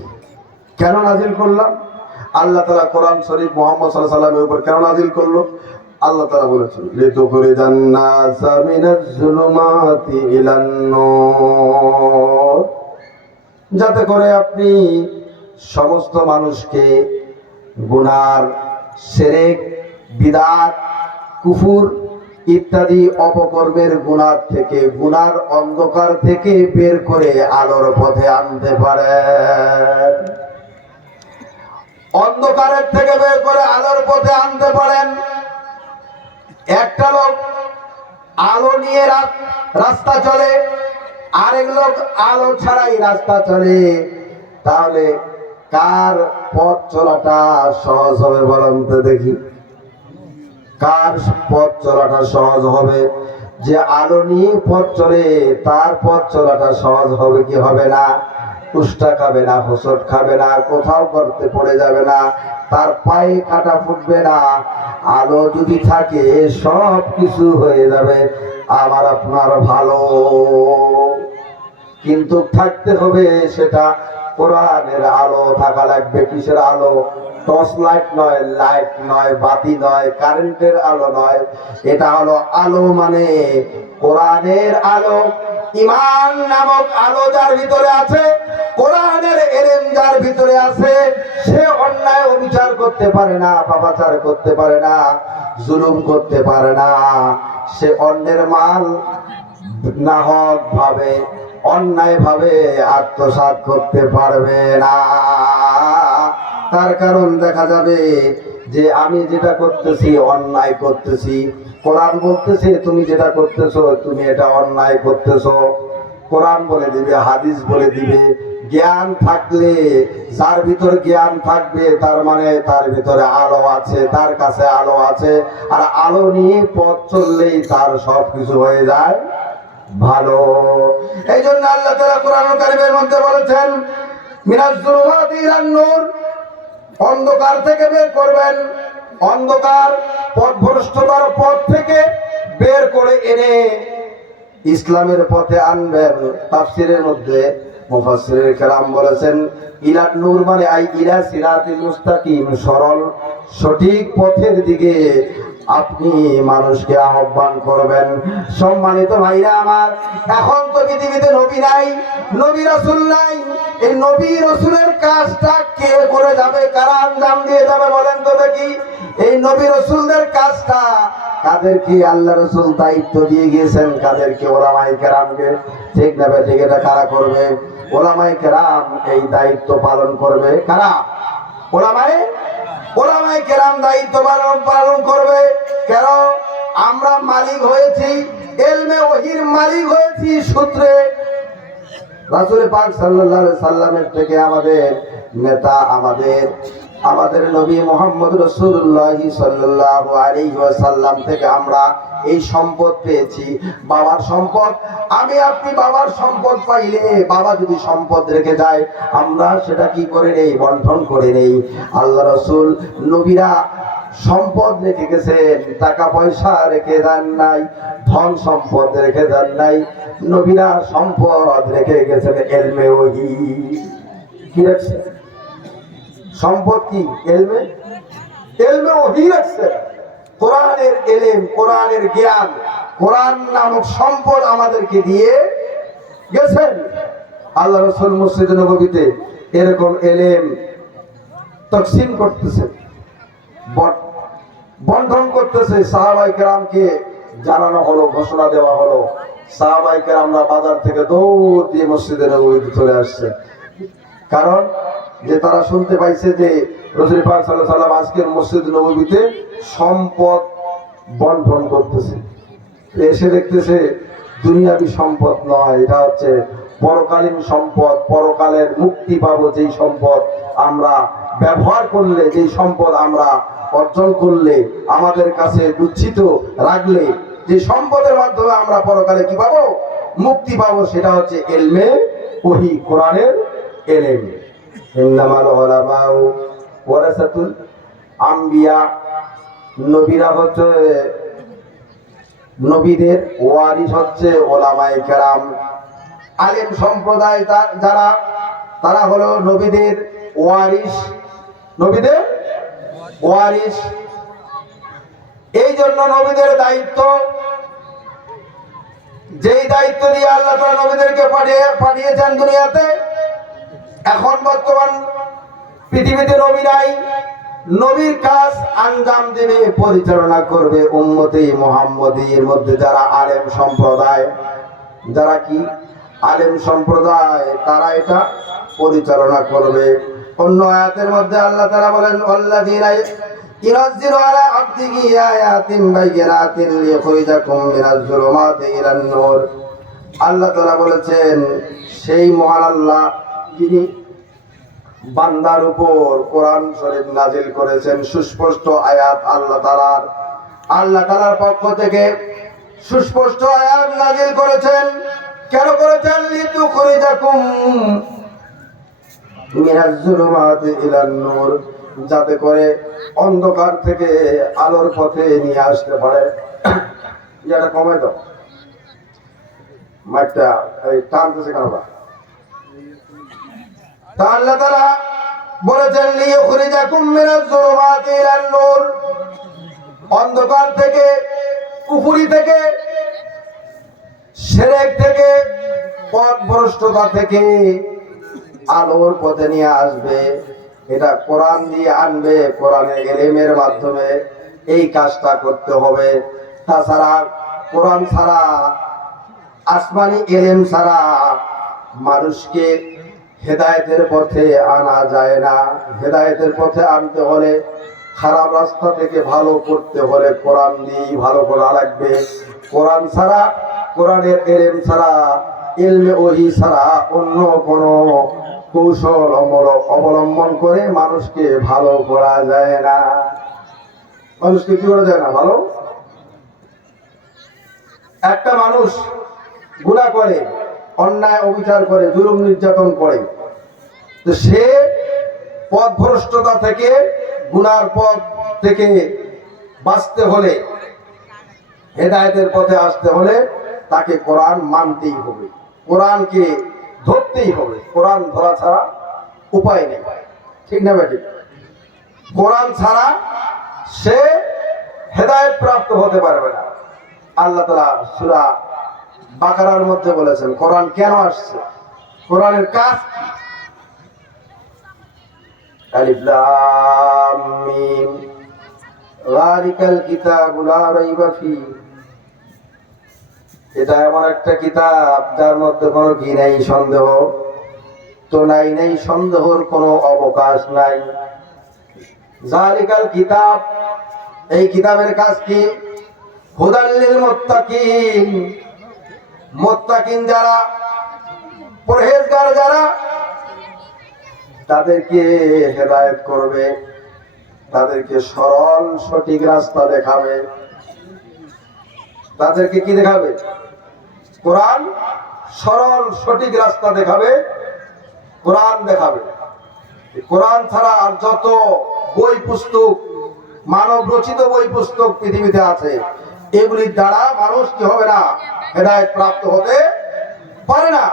কেন নাযিল করলাম? আল্লাহ তাআলা কোরআন শরীফ মুহাম্মদ সাল্লাল্লাহু আলাইহি ওয়াসাল্লামের উপর কেন নাযিল করলো? আল্লাহ তাআলা বলেছেন লিতুখরিজান নাসা মিনাজ যুলুমাতি ইলান নূর, যাতে করে আপনি সমস্ত মানুষকে গুনার, শিরক, বিদআত, কুফর ইত্যাদি অপকর্মের গুনাহ থেকে, গুনার অন্ধকার থেকে বের করে আলোর পথে আনতে পারেন। অন্ধকারের থেকে বের করে আলোর পথে আনতে পারেন। একটা লোক আলো নিয়ে রাস্তা চলে, আরেক লোক আলো ছাড়াই রাস্তা চলে, তাহলে কার পথ চলাটা সহজ হবে বলেন তো দেখি? কার পথ চলাটা সহজ হবে? যে আলো নিয়ে পথ চলে তার পথ চলাটা সহজ হবে কি হবে না? উষ্টা খাবে না, হোঁচট খাবে না, কোথাও করতে পড়ে যাবে না, তার পায়ে কাটা ফুটবে না। আলো যদি থাকে সব কিছু হয়ে যাবে আমার আপনার ভালো। কিন্তু থাকতে হবে সেটা কোরআনের আলো থাকা লাগবে। কিসের আলো? টর্চ লাইট নয়, লাইট নয়, বাতি নয়, কারেন্টের আলো নয়, এটা হলো আলো মানে কোরআনের আলো। ঈমান নামক আলো যার ভিতরে আছে, কোরআনের ইলম যার ভিতরে আছে, সে অন্যায় অবিচার করতে পারে না, পাপাচার করতে পারে না, জুলুম করতে পারে না, সে অন্যের মাল নাহক ভাবে, অন্যায় ভাবে আত্মসাৎ করতে পারবে না। তার কারণ দেখা যাবে যে আমি যেটা করতেছি অন্যায় করতেছি, কোরআন বলতেছে তুমি যেটা করতেছো তুমি এটা অন্যায় করতেছো। কোরআন বলে দিবে, হাদিস বলে দিবে। জ্ঞান থাকলে, যার ভিতরে জ্ঞান থাকবে তার মানে তার ভিতরে আলো আছে, তার কাছে আলো আছে। আর আলো নিয়ে পথ চললেই তার সব কিছু হয়ে যায় ভালো। এই জন্য আল্লাহ তাআলা কোরআনুল কারীমের মধ্যে বলেছেন মিনাজ যুলুমাতি ইলান নূর, অন্ধকার থেকে বের করবেন, অন্ধকার পথভ্রষ্টতার পথ থেকে বের করে এনে ইসলামের পথে আনবেন। তাফসীরের মধ্যে মুফাসসিরিন কেরাম বলেছেন ইলান নূর মানে আই ইলা সিরাতিল মুস্তাকিম, সরল সঠিক পথের দিকে আপনি মানুষকে আহ্বান করবেন। সম্মানিত ভাইরা আমার, এখন তো পৃথিবীতে নবী নাই, নবী রাসূল নাই। এই নবী রাসূলের কাজটা কে করে যাবে, কারা আঞ্জাম দিয়ে যাবে বলেন তো দেখি? এই নবী রাসূলদের কাজটা কাদেরকে আল্লাহ রাসূল দায়িত্ব দিয়ে গিয়েছেন? কাদেরকে? ওলামায়ে কেরামকে। ঠিক না ঠিক? এটা কারা করবে? ওলামায়ে কেরাম এই দায়িত্ব পালন করবে। কারা? ওলামায়ে কেরাম দায়িত্ব পালন করবে। কেন? আমরা মালিক হয়েছি, ইলমে ওহীর মালিক হয়েছি সূত্রে রাসূল পাক সাল্লাল্লাহু আলাইহি সাল্লামের থেকে আমাদের নেতা, আমাদের আমাদের নবী মুহাম্মদ রাসূলুল্লাহ সাল্লাল্লাহু আলাইহি ওয়াসাল্লাম থেকে আমরা এই সম্পদ পেয়েছি, বাবার সম্পদ। আমি আপনি বাবার সম্পদ পাইলে, বাবা যদি সম্পদ রেখে যায়, আমরা সেটা কি করে নেই? বন্টন করে নেই। আল্লাহ রাসূল নবীরা সম্পদ রেখে গেছেন, টাকা পয়সা রেখে যান নাই, ধন সম্পদ রেখে যান নাই। নবীরা সম্পদ রেখে গেছেন ইলমে ওহী। কি রাখছে? সম্পদ কি? ইলমে ওহী রাখছে। কোরআনের ইলম, কোরআনের জ্ঞান, কোরআন নামক সম্পদ আমাদেরকে দিয়ে গেছেন। আল্লাহ রাসূল মসজিদে নববীতে এরকম ইলম তাকসীম করতেছেন, বন্টন করতেছে। সাহাবায়ে কেরামকে জানানো হলো, ঘোষণা দেওয়া হলো। সাহাবায়ে কেরামরা বাজার থেকে দৌড় দিয়ে মসজিদে নববীতে চলে আসছে। কারণ যে তারা শুনতে পাইছে যে রাসূল পাক সাল্লাল্লাহু আলাইহি ওয়াসাল্লাম আজকের মসজিদ নববীতে সম্পদ বন্টন করতেছে। এসে দেখতেছে দুনিয়াবী সম্পদ নয়, এটা হচ্ছে পরকালীন সম্পদ। পরকালের মুক্তি পাবো যেই সম্পদ আমরা ব্যবহার করলে, যেই সম্পদ আমরা অর্জন করলে, আমাদের কাছে গুচ্ছিত রাখলে, যে সম্পদের মাধ্যমে আমরা পরকালে কি পাবো? মুক্তি পাবো। সেটা হচ্ছে ইলমে ওহী, কোরআনের ইলম। ইন্নামাল উলামাউ ওয়ারাসাতুল আম্বিয়া। নবীরা হচ্ছে, নবীদের ওয়ারিস হচ্ছে ওলামায়ে কেরাম। আলেম সম্প্রদায় যারা, তারা হলো নবীদের ওয়ারিস, নবীদের ওয়ারিস। এই জন্য নবীদের দায়িত্ব, যেই দায়িত্ব দিয়ে আল্লাহ তাআলা নবীদেরকে পাঠিয়েছেন দুনিয়াতে, এখন বর্তমান পৃথিবীতে নবী নাই। নবীর কাজ আঞ্জাম দেবে, পরিচালনা করবে উম্মতে মুহাম্মদীর মধ্যে যারা আলেম সম্প্রদায়, যারা কি আলেম সম্প্রদায়, তারা এটা পরিচালনা করবে। অন্য আয়াতের মধ্যে আল্লাহ তাআলা বলেন, আল্লাযীনা ইউনাজ্জিলু আলা আবদিহি আয়াতিন বাইয়িনাতিন লিইখরিজাকুম মিনাজ যুলুমাতি ইলান নূর। আল্লাহ তাআলা বলেছেন, সেই মহান আল্লাহ যিনি বান্দার উপর কোরআন শরীফ নাজিল করেছেন, সুস্পষ্ট আয়াত আল্লাহ তাআলার পক্ষ থেকে সুস্পষ্ট আয়াত নাজিল করেছেন। কেন করেছেন? লিতুখরিজাকুম মিনাজ যুলুমাতি ইলান নূর, যাতে করে অন্ধকার থেকে আলোর পথে নিয়ে আসতে পারে। এটা কমে দাও, মাইকটা এই টানতেছে কেন? তা আল্লাহ তাআলা বলেছেন, লিইখরিজাকুম মিনাজ যুলুমাতি ইলান নূর, অন্ধকার থেকে, কুফরি থেকে, শিরক থেকে, পথভ্রষ্টতা থেকে আলোর পথে নিয়ে আসবে। এটা কোরআন দিয়ে আনবে, কোরআনের ইলমের মাধ্যমে এই কাজটা করতে হবে। তাছাড়া কোরআন ছাড়া, আসমানি ইলম ছাড়া মানুষকে হেদায়েতের পথে আনা যায় না। হেদায়েতের পথে আনতে হলে, খারাপ রাস্তা থেকে ভালো করতে হলে কোরআন দিয়েই ভালো করা লাগবে। কোরআন ছাড়া, কোরআনের ইলম ছাড়া, ইলমে ওহী ছাড়া অন্য কোনো কৌশল অবলম্বন করে মানুষকে ভালো করা যায় না। মানুষকে কি করা যায় না? ভালো। একটা মানুষ গুনাহ করে, অন্যায় অবিচার করে, জুলুম নির্যাতন করে, তো সে পথভ্রষ্টতা থেকে, গুনার পথ থেকে বাঁচতে হলে, হেদায়েতের পথে আসতে হলে তাকে কোরআন মানতেই হবে, কোরআনকে ধরতেই হবে। কোরআন ধরা ছাড়া উপায় নেই, ঠিক না বেটি? কোরআন ছাড়া সে হেদায়েত প্রাপ্ত হতে পারবে না। আল্লাহ তাআলা সূরা বাকারার মধ্যে বলেছেন কোরআন কেন আসছে, কোরআনের কাজ কি। আলিফ লাম মিম যালিকাল কিতাবু লা রাইবা ফি। এটা এমন একটা কিতাব যার মধ্যে কোনো কি নাই, সন্দেহ তো নাই, সন্দেহের কোনো অবকাশ নাই। যালিকাল কিতাব, এই কিতাবের কাজ কি? হুদাল লিল মুত্তাকিন, মুত্তাকিন যারা, পরহেজগার যারা, তাদেরকে হেদায়েত করবে, তাদেরকে সরল সঠিক রাস্তা দেখাবে। তাদেরকে কি দেখাবে? কোরআন সরল সঠিক রাস্তা দেখাবে, কোরআন দেখাবে। কোরআন ছাড়া আর যত বই পুস্তক, মানব রচিত বই পুস্তক পৃথিবীতে আছে, এগুলির দ্বারা মানুষ কি হবে না? হেদায়েত প্রাপ্ত হতে পারে না।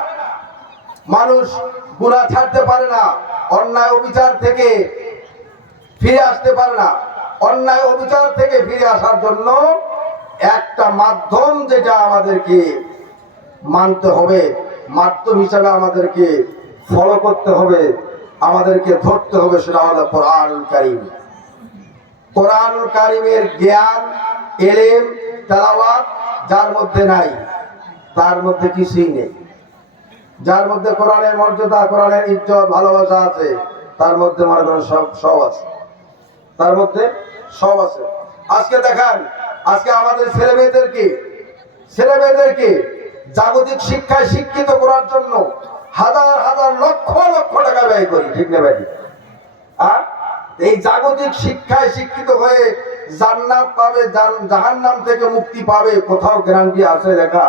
মানুষ গুনাহ ছাড়তে পারে না, অন্যায় অবিচার থেকে ফিরে আসতে পারে না। অন্যায় অবিচার থেকে ফিরে আসার জন্য একটা মাধ্যম যেটা আমাদেরকে মানতে হবে, মাধ্যম হিসাবে আমাদেরকে ফলো করতে হবে, আমাদেরকে ধরতে হবে, সেটা হলো কোরআনুল কারীম। কোরআনুল কারীমের জ্ঞান, ইলম, তেলাওয়াত যার মধ্যে নাই, তার মধ্যে কিছুই নেই। যার মধ্যে কোরআনের মর্যাদা, কোরআনের ইজ্জত, ভালোবাসা আছে, তার মধ্যে মনে করেন সব আছে, তার মধ্যে সব আছে। আজকে দেখান, আজকে আমাদের ছেলে মেয়েদেরকে জাগতিক শিক্ষায় শিক্ষিত করার জন্য হাজার হাজার লক্ষ লক্ষ টাকা ব্যয় করি, ঠিক না ভাই? আর এই জাগতিক শিক্ষায় শিক্ষিত হয়ে জান্নাত পাবে, জাহান্নাম থেকে মুক্তি পাবে, কোথাও গ্যারান্টি আছে লেখা?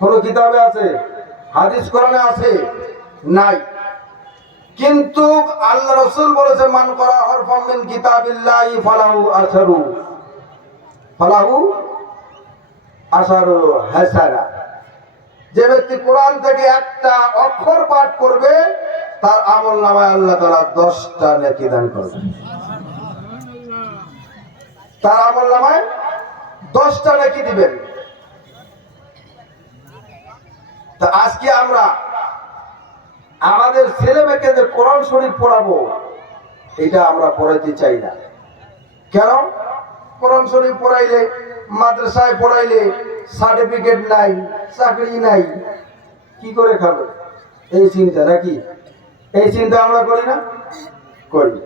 কোন কিতাবে আছে? হাদিস কোরআনে আছে? নাই। কিন্তু আল্লাহ রাসূল বলেছে, মান করা হরফাম মিন কিতাবিল্লাহি ফালাহু আশারু হাসানা। যে ব্যক্তি কোরআন থেকে একটা অক্ষর পাঠ করবে, তার আমলনামায় আল্লাহ তাআলা 10টা নেকি দান করবেন। তার আমলনামায় 10টা নেকি দিবেন। তা আজকে আমরা আমাদের ছেলে মেয়েকে যে কোরআন শরীফ পড়াবো, এটা আমরা পড়াইতে চাই না। কেন? কোরআন শরীফ পড়াইলে, মাদ্রাসায় পড়াইলে সার্টিফিকেট নাই, চাকরি নাই, কি করে খাবে? এই চিন্তা নাকি? এই চিন্তা আমরা করি না? করি।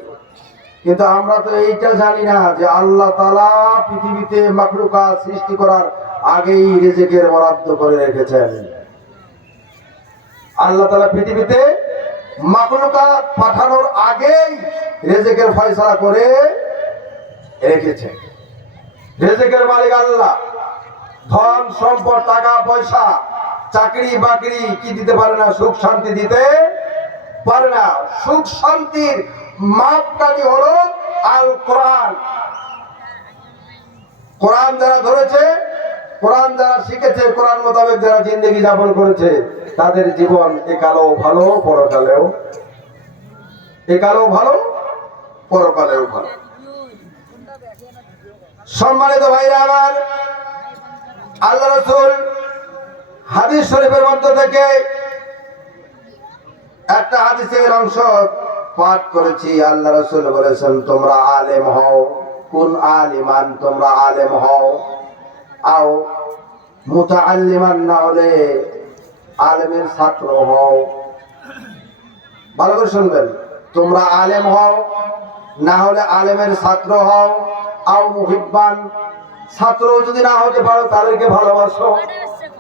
কিন্তু আমরা তো এইটা জানি না যে আল্লাহ তাআলা পৃথিবীতে মাখলুকাত সৃষ্টি করার আগেই রিজিকের বরাদ্দ করে রেখেছেন। আল্লাহ তাআলা পৃথিবীতে মাখলুকাত পাঠানোর আগেই রিজিকের ফয়সালা করে রেখেছেন। রিজিকের মালিক আল্লাহ। ধন সম্পদ, টাকা পয়সা, চাকরি বাকরি কি দিতে পারে না? সুখ শান্তি দিতে পারে না। সুখ শান্তির মাপকাঠি হলো আল কোরআন। কোরআন যারা ধরেছে, কোরআন যারা শিখেছে, কোরআন মোতাবেক যারা জিন্দেগি যাপন করেছে, তাদের জীবন একালেও ভালো, পরকালেও ভালো। সম্মানিত ভাইরা আমার, আল্লাহ রাসূল হাদিস শরীফের মধ্য থেকে একটা হাদিসের অংশ পাঠ করেছি। আল্লাহ রাসূল বলেছেন, তোমরা আলেম হও। কোন আলিমান? তোমরা আলেম হও। আও মুতাআল্লিমান, না হলে আলেমের ছাত্র হও। ভালো করে শুনবেন, তোমরা আলেম হও, না হলে আলেমের ছাত্র হও। আও মুহিব্বান, ছাত্র যদি না হতে পারো তাদেরকে ভালোবাসো,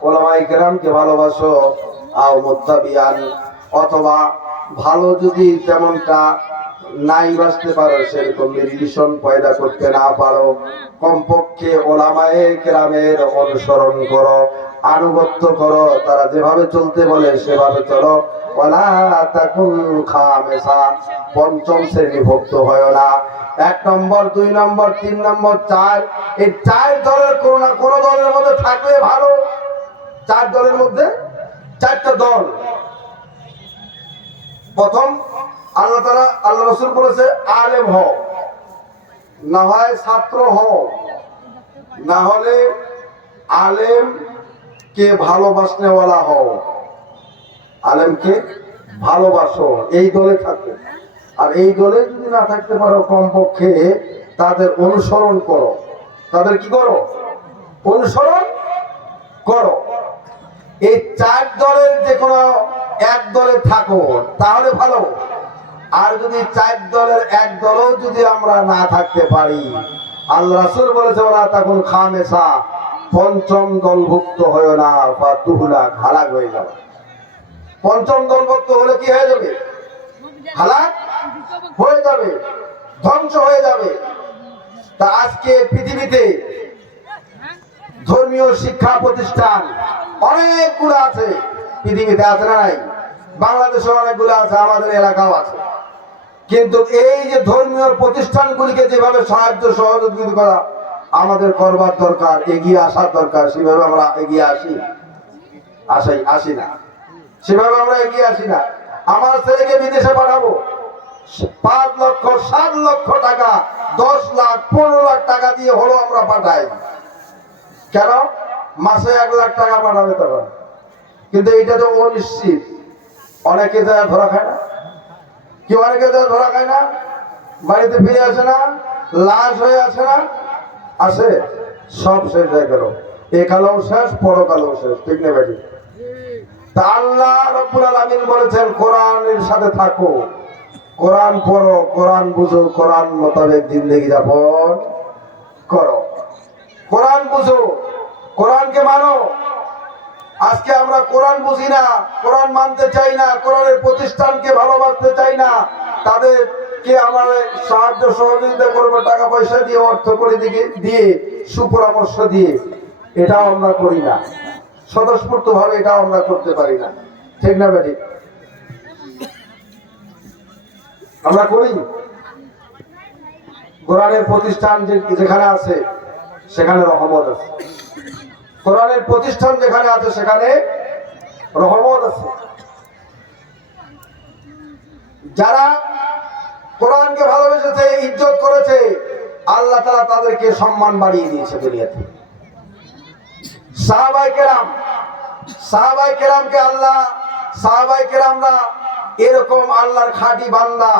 উলামায়ে কেরামকে ভালোবাসো। আও মুত্তাবিয়ান, অথবা ভালো যদি তেমনটা নাই বাসতে পারো, সেরকম রিলেশন পয়দা করতে না পারো, কমপক্ষে উলামায়ে কেরামের অনুসরণ করো, আনুগত্য করো, তারা যেভাবে চলতে বলে সেভাবে চলো। ওয়ালা তাকুন খামেসা, পঞ্চম শ্রেণীভুক্ত হয় না। 1 নম্বর, 2 নম্বর, 3 নম্বর, 4, এই 4 দলের কোন না কোন দলের মধ্যে থাকলে ভালো। 4 দলের মধ্যে 4টা দল। প্রথম আল্লাহ তাআলা, আল্লাহ রাসূল বলেছে আলেম হও, না হয় ছাত্র হও, না হলে আলেম কে ভালোবাসনেওয়ালা হও। আলেমকে ভালোবাসো, এই দলে থাকো। আর এই দলে যদি না থাকতে পারো, কমপক্ষে তাদের অনুসরণ করো। তাদের কি করো? অনুসরণ করো। এই 4 দলের যে কোনো এক দলে থাকো, তাহলে ভালো। আর যদি 4 দলের এক দলও যদি আমরা না থাকতে পারি, আল্লাহ রাসূল বলেছে, ওয়ালা তাকুন খামেসা, পঞ্চম দলভুক্ত হয় না, বা তুহুলা হালাক হয়ে যাবে। পঞ্চম দলভুক্ত হলে কি হয়ে যাবে? হালাক হয়ে যাবে, ধ্বংস হয়ে যাবে। তা আজকে পৃথিবীতে ধর্মীয় শিক্ষা প্রতিষ্ঠান অনেকগুলো আছে, পৃথিবীতে আছে না নাই? বাংলাদেশে অনেকগুলো আছে, আমাদের এলাকাও আছে। কিন্তু এই যে ধর্মীয় প্রতিষ্ঠানগুলিকে যেভাবে সাহায্য সহযোগিতা করা আমাদের করবার দরকার, এগিয়ে আসার দরকার, সেভাবে আমরা এগিয়ে আসি না, সেভাবে আমরা এগিয়ে আসি না। আমার ছেলেকে বিদেশে পাঠাবো, 5 লক্ষ 7 লক্ষ টাকা, 10 লাখ 15 লাখ টাকা দিয়ে হলো আমরা পাঠাই। কেন? মাসে 1 লাখ টাকা পাঠাবে তখন। কিন্তু এটা তো অনিশ্চিত, অনেকে যায় ধরা খায় না, কি অনেকে যায় ধরা খায় না, বাড়িতে ফিরে আসে না, লাশ হয়ে আসে না, আসে, সব শেষ হয়ে গেল। একালেও শেষ, পরকালেও শেষ, ঠিক না বেটি? তা আল্লাহ রাব্বুল আলামিন বলেছেন কোরআনের সাথে থাকো, কোরআন পড়ো, কোরআন বুঝো, কোরআন মোতাবেক জিন্দেগি যাপন করো, কোরআন বুঝো, কোরআনকে মানো। আজকে আমরা কোরআন বুঝি না, কোরআন মানতে চাই না, কোরআনের প্রতিষ্ঠানকে ভালোবাসতে চাই না, তাদেরকে আমাদের সাহায্য সহযোগিতা করবো টাকা পয়সা দিয়ে, অর্থ করে দিয়ে, সুপরামর্শ দিয়ে, এটাও আমরা করি না, স্বতঃস্ফূর্ত ভাবে এটাও আমরা করতে পারি না, ঠিক না বেটি? আমরা করি। কোরআনের প্রতিষ্ঠান যেখানে আছে সেখানে রহমত আছে, কোরআনের প্রতিষ্ঠান যেখানে আছে সেখানে রহমত আছে। যারা কোরআনকে ভালোবেসেছে, ইজ্জত করেছে, আল্লাহ তাআলা তাদেরকে সম্মান বাড়িয়ে দিয়েছে দুনিয়াতে। সাহাবায়ে কেরামকে আল্লাহ, সাহাবায়ে কেরামরা এরকম আল্লাহর খাঁটি বান্দা,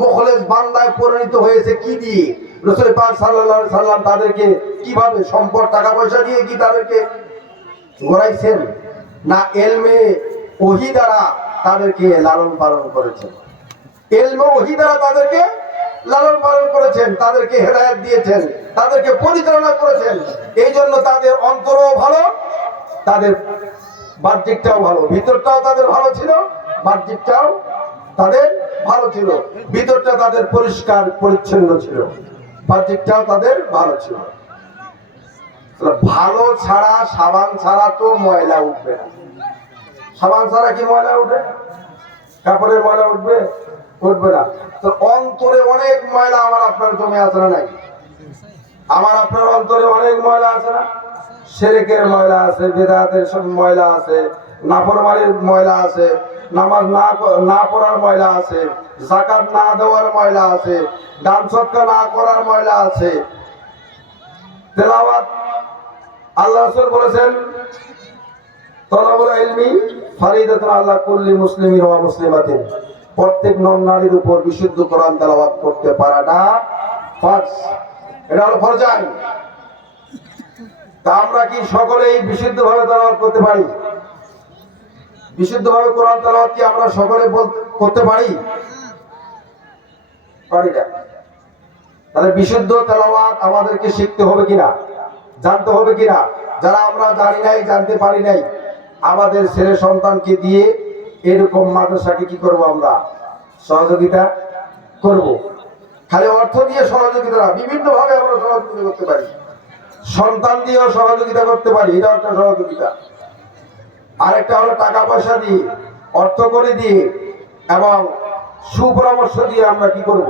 মুখলেস বান্দায় পরিণত হয়েছে কি দিয়ে? রাসূল পাক সাল্লাল্লাহু আলাইহি সাল্লাম তাদেরকে কিভাবে, সম্পদ টাকা পয়সা দিয়ে কি তাদেরকে গড়াইছেন? না ইলমে ওহী দ্বারা তাদেরকে লালন পালন করেছেন, ইলমে ওহী দ্বারা তাদেরকে লালন পালন করেছেন, তাদেরকে হেদায়েত দিয়েছেন, তাদেরকে পরিচালনা করেছেন। এই জন্য তাদের অন্তরও ভালো, তাদের বাহ্যিকটাও ভালো, ভিতরটাও তাদের ভালো ছিল, বাহ্যিকটাও তাদের ভালো ছিল, ভিতরটা তাদের পরিষ্কার পরিচ্ছন্ন ছিল, বাহ্যিকটাও তাদের ভালো ছিল। ভালো ছাড়া, সাবান ছাড়া তো ময়লা উঠবে না। সাবান ছাড়া কি ময়লা উঠে? কাপড়ের ময়লা উঠবে? উঠবে না। তো অন্তরে অনেক ময়লা আমার আপনার জমে আছে না নাই? আমার আপনার অন্তরে অনেক ময়লা আছে না? শিরকের ময়লা আছে, বিদআতের সব ময়লা আছে, নাফরমানির ময়লা আছে, নামাজ না পড়ার ময়লা আছে, যাকাত না দেওয়ার ময়লা আছে, দান সদকা না করার ময়লা আছে, তেলাওয়াত, আল্লাহ রাসূল বলেছেন তলাবুল ইলমি ফরিদাতুন আলা কুল্লি মুসলিমিন ওয়া মুসলিমাতিন, প্রত্যেক নর নারীর উপর বিশুদ্ধ কোরআন তেলাওয়াত করতে পারাটা ফরজ, এটা হলো ফরজ আইন। তা আমরা কি সকলেই বিশুদ্ধভাবে তেলাওয়াত করতে পারি? বিশুদ্ধভাবে কোরআন তেলাওয়াত কি আমরা সকলে করতে পারি? পারি না। তাহলে বিশুদ্ধ তেলাওয়াত আমাদেরকে শিখতে হবে কিনা, জানতে হবে কিনা? যারা আমরা জানি নাই, জানতে পারি নাই, আমাদের ছেলে সন্তানকে দিয়ে এরকম মাদ্রাসাকে কি করব? আমরা সহযোগিতা করব। খালি অর্থ দিয়ে সহযোগিতা না, বিভিন্ন ভাবে আমরা সহযোগিতা করতে পারি, সন্তান দিয়েও সহযোগিতা করতে পারি, এটা একটা সহযোগিতা। আরেকটা হলো টাকা পয়সা দিয়ে, অর্থ করে দিয়ে এবং সুপরামর্শ দিয়ে আমরা কি করব?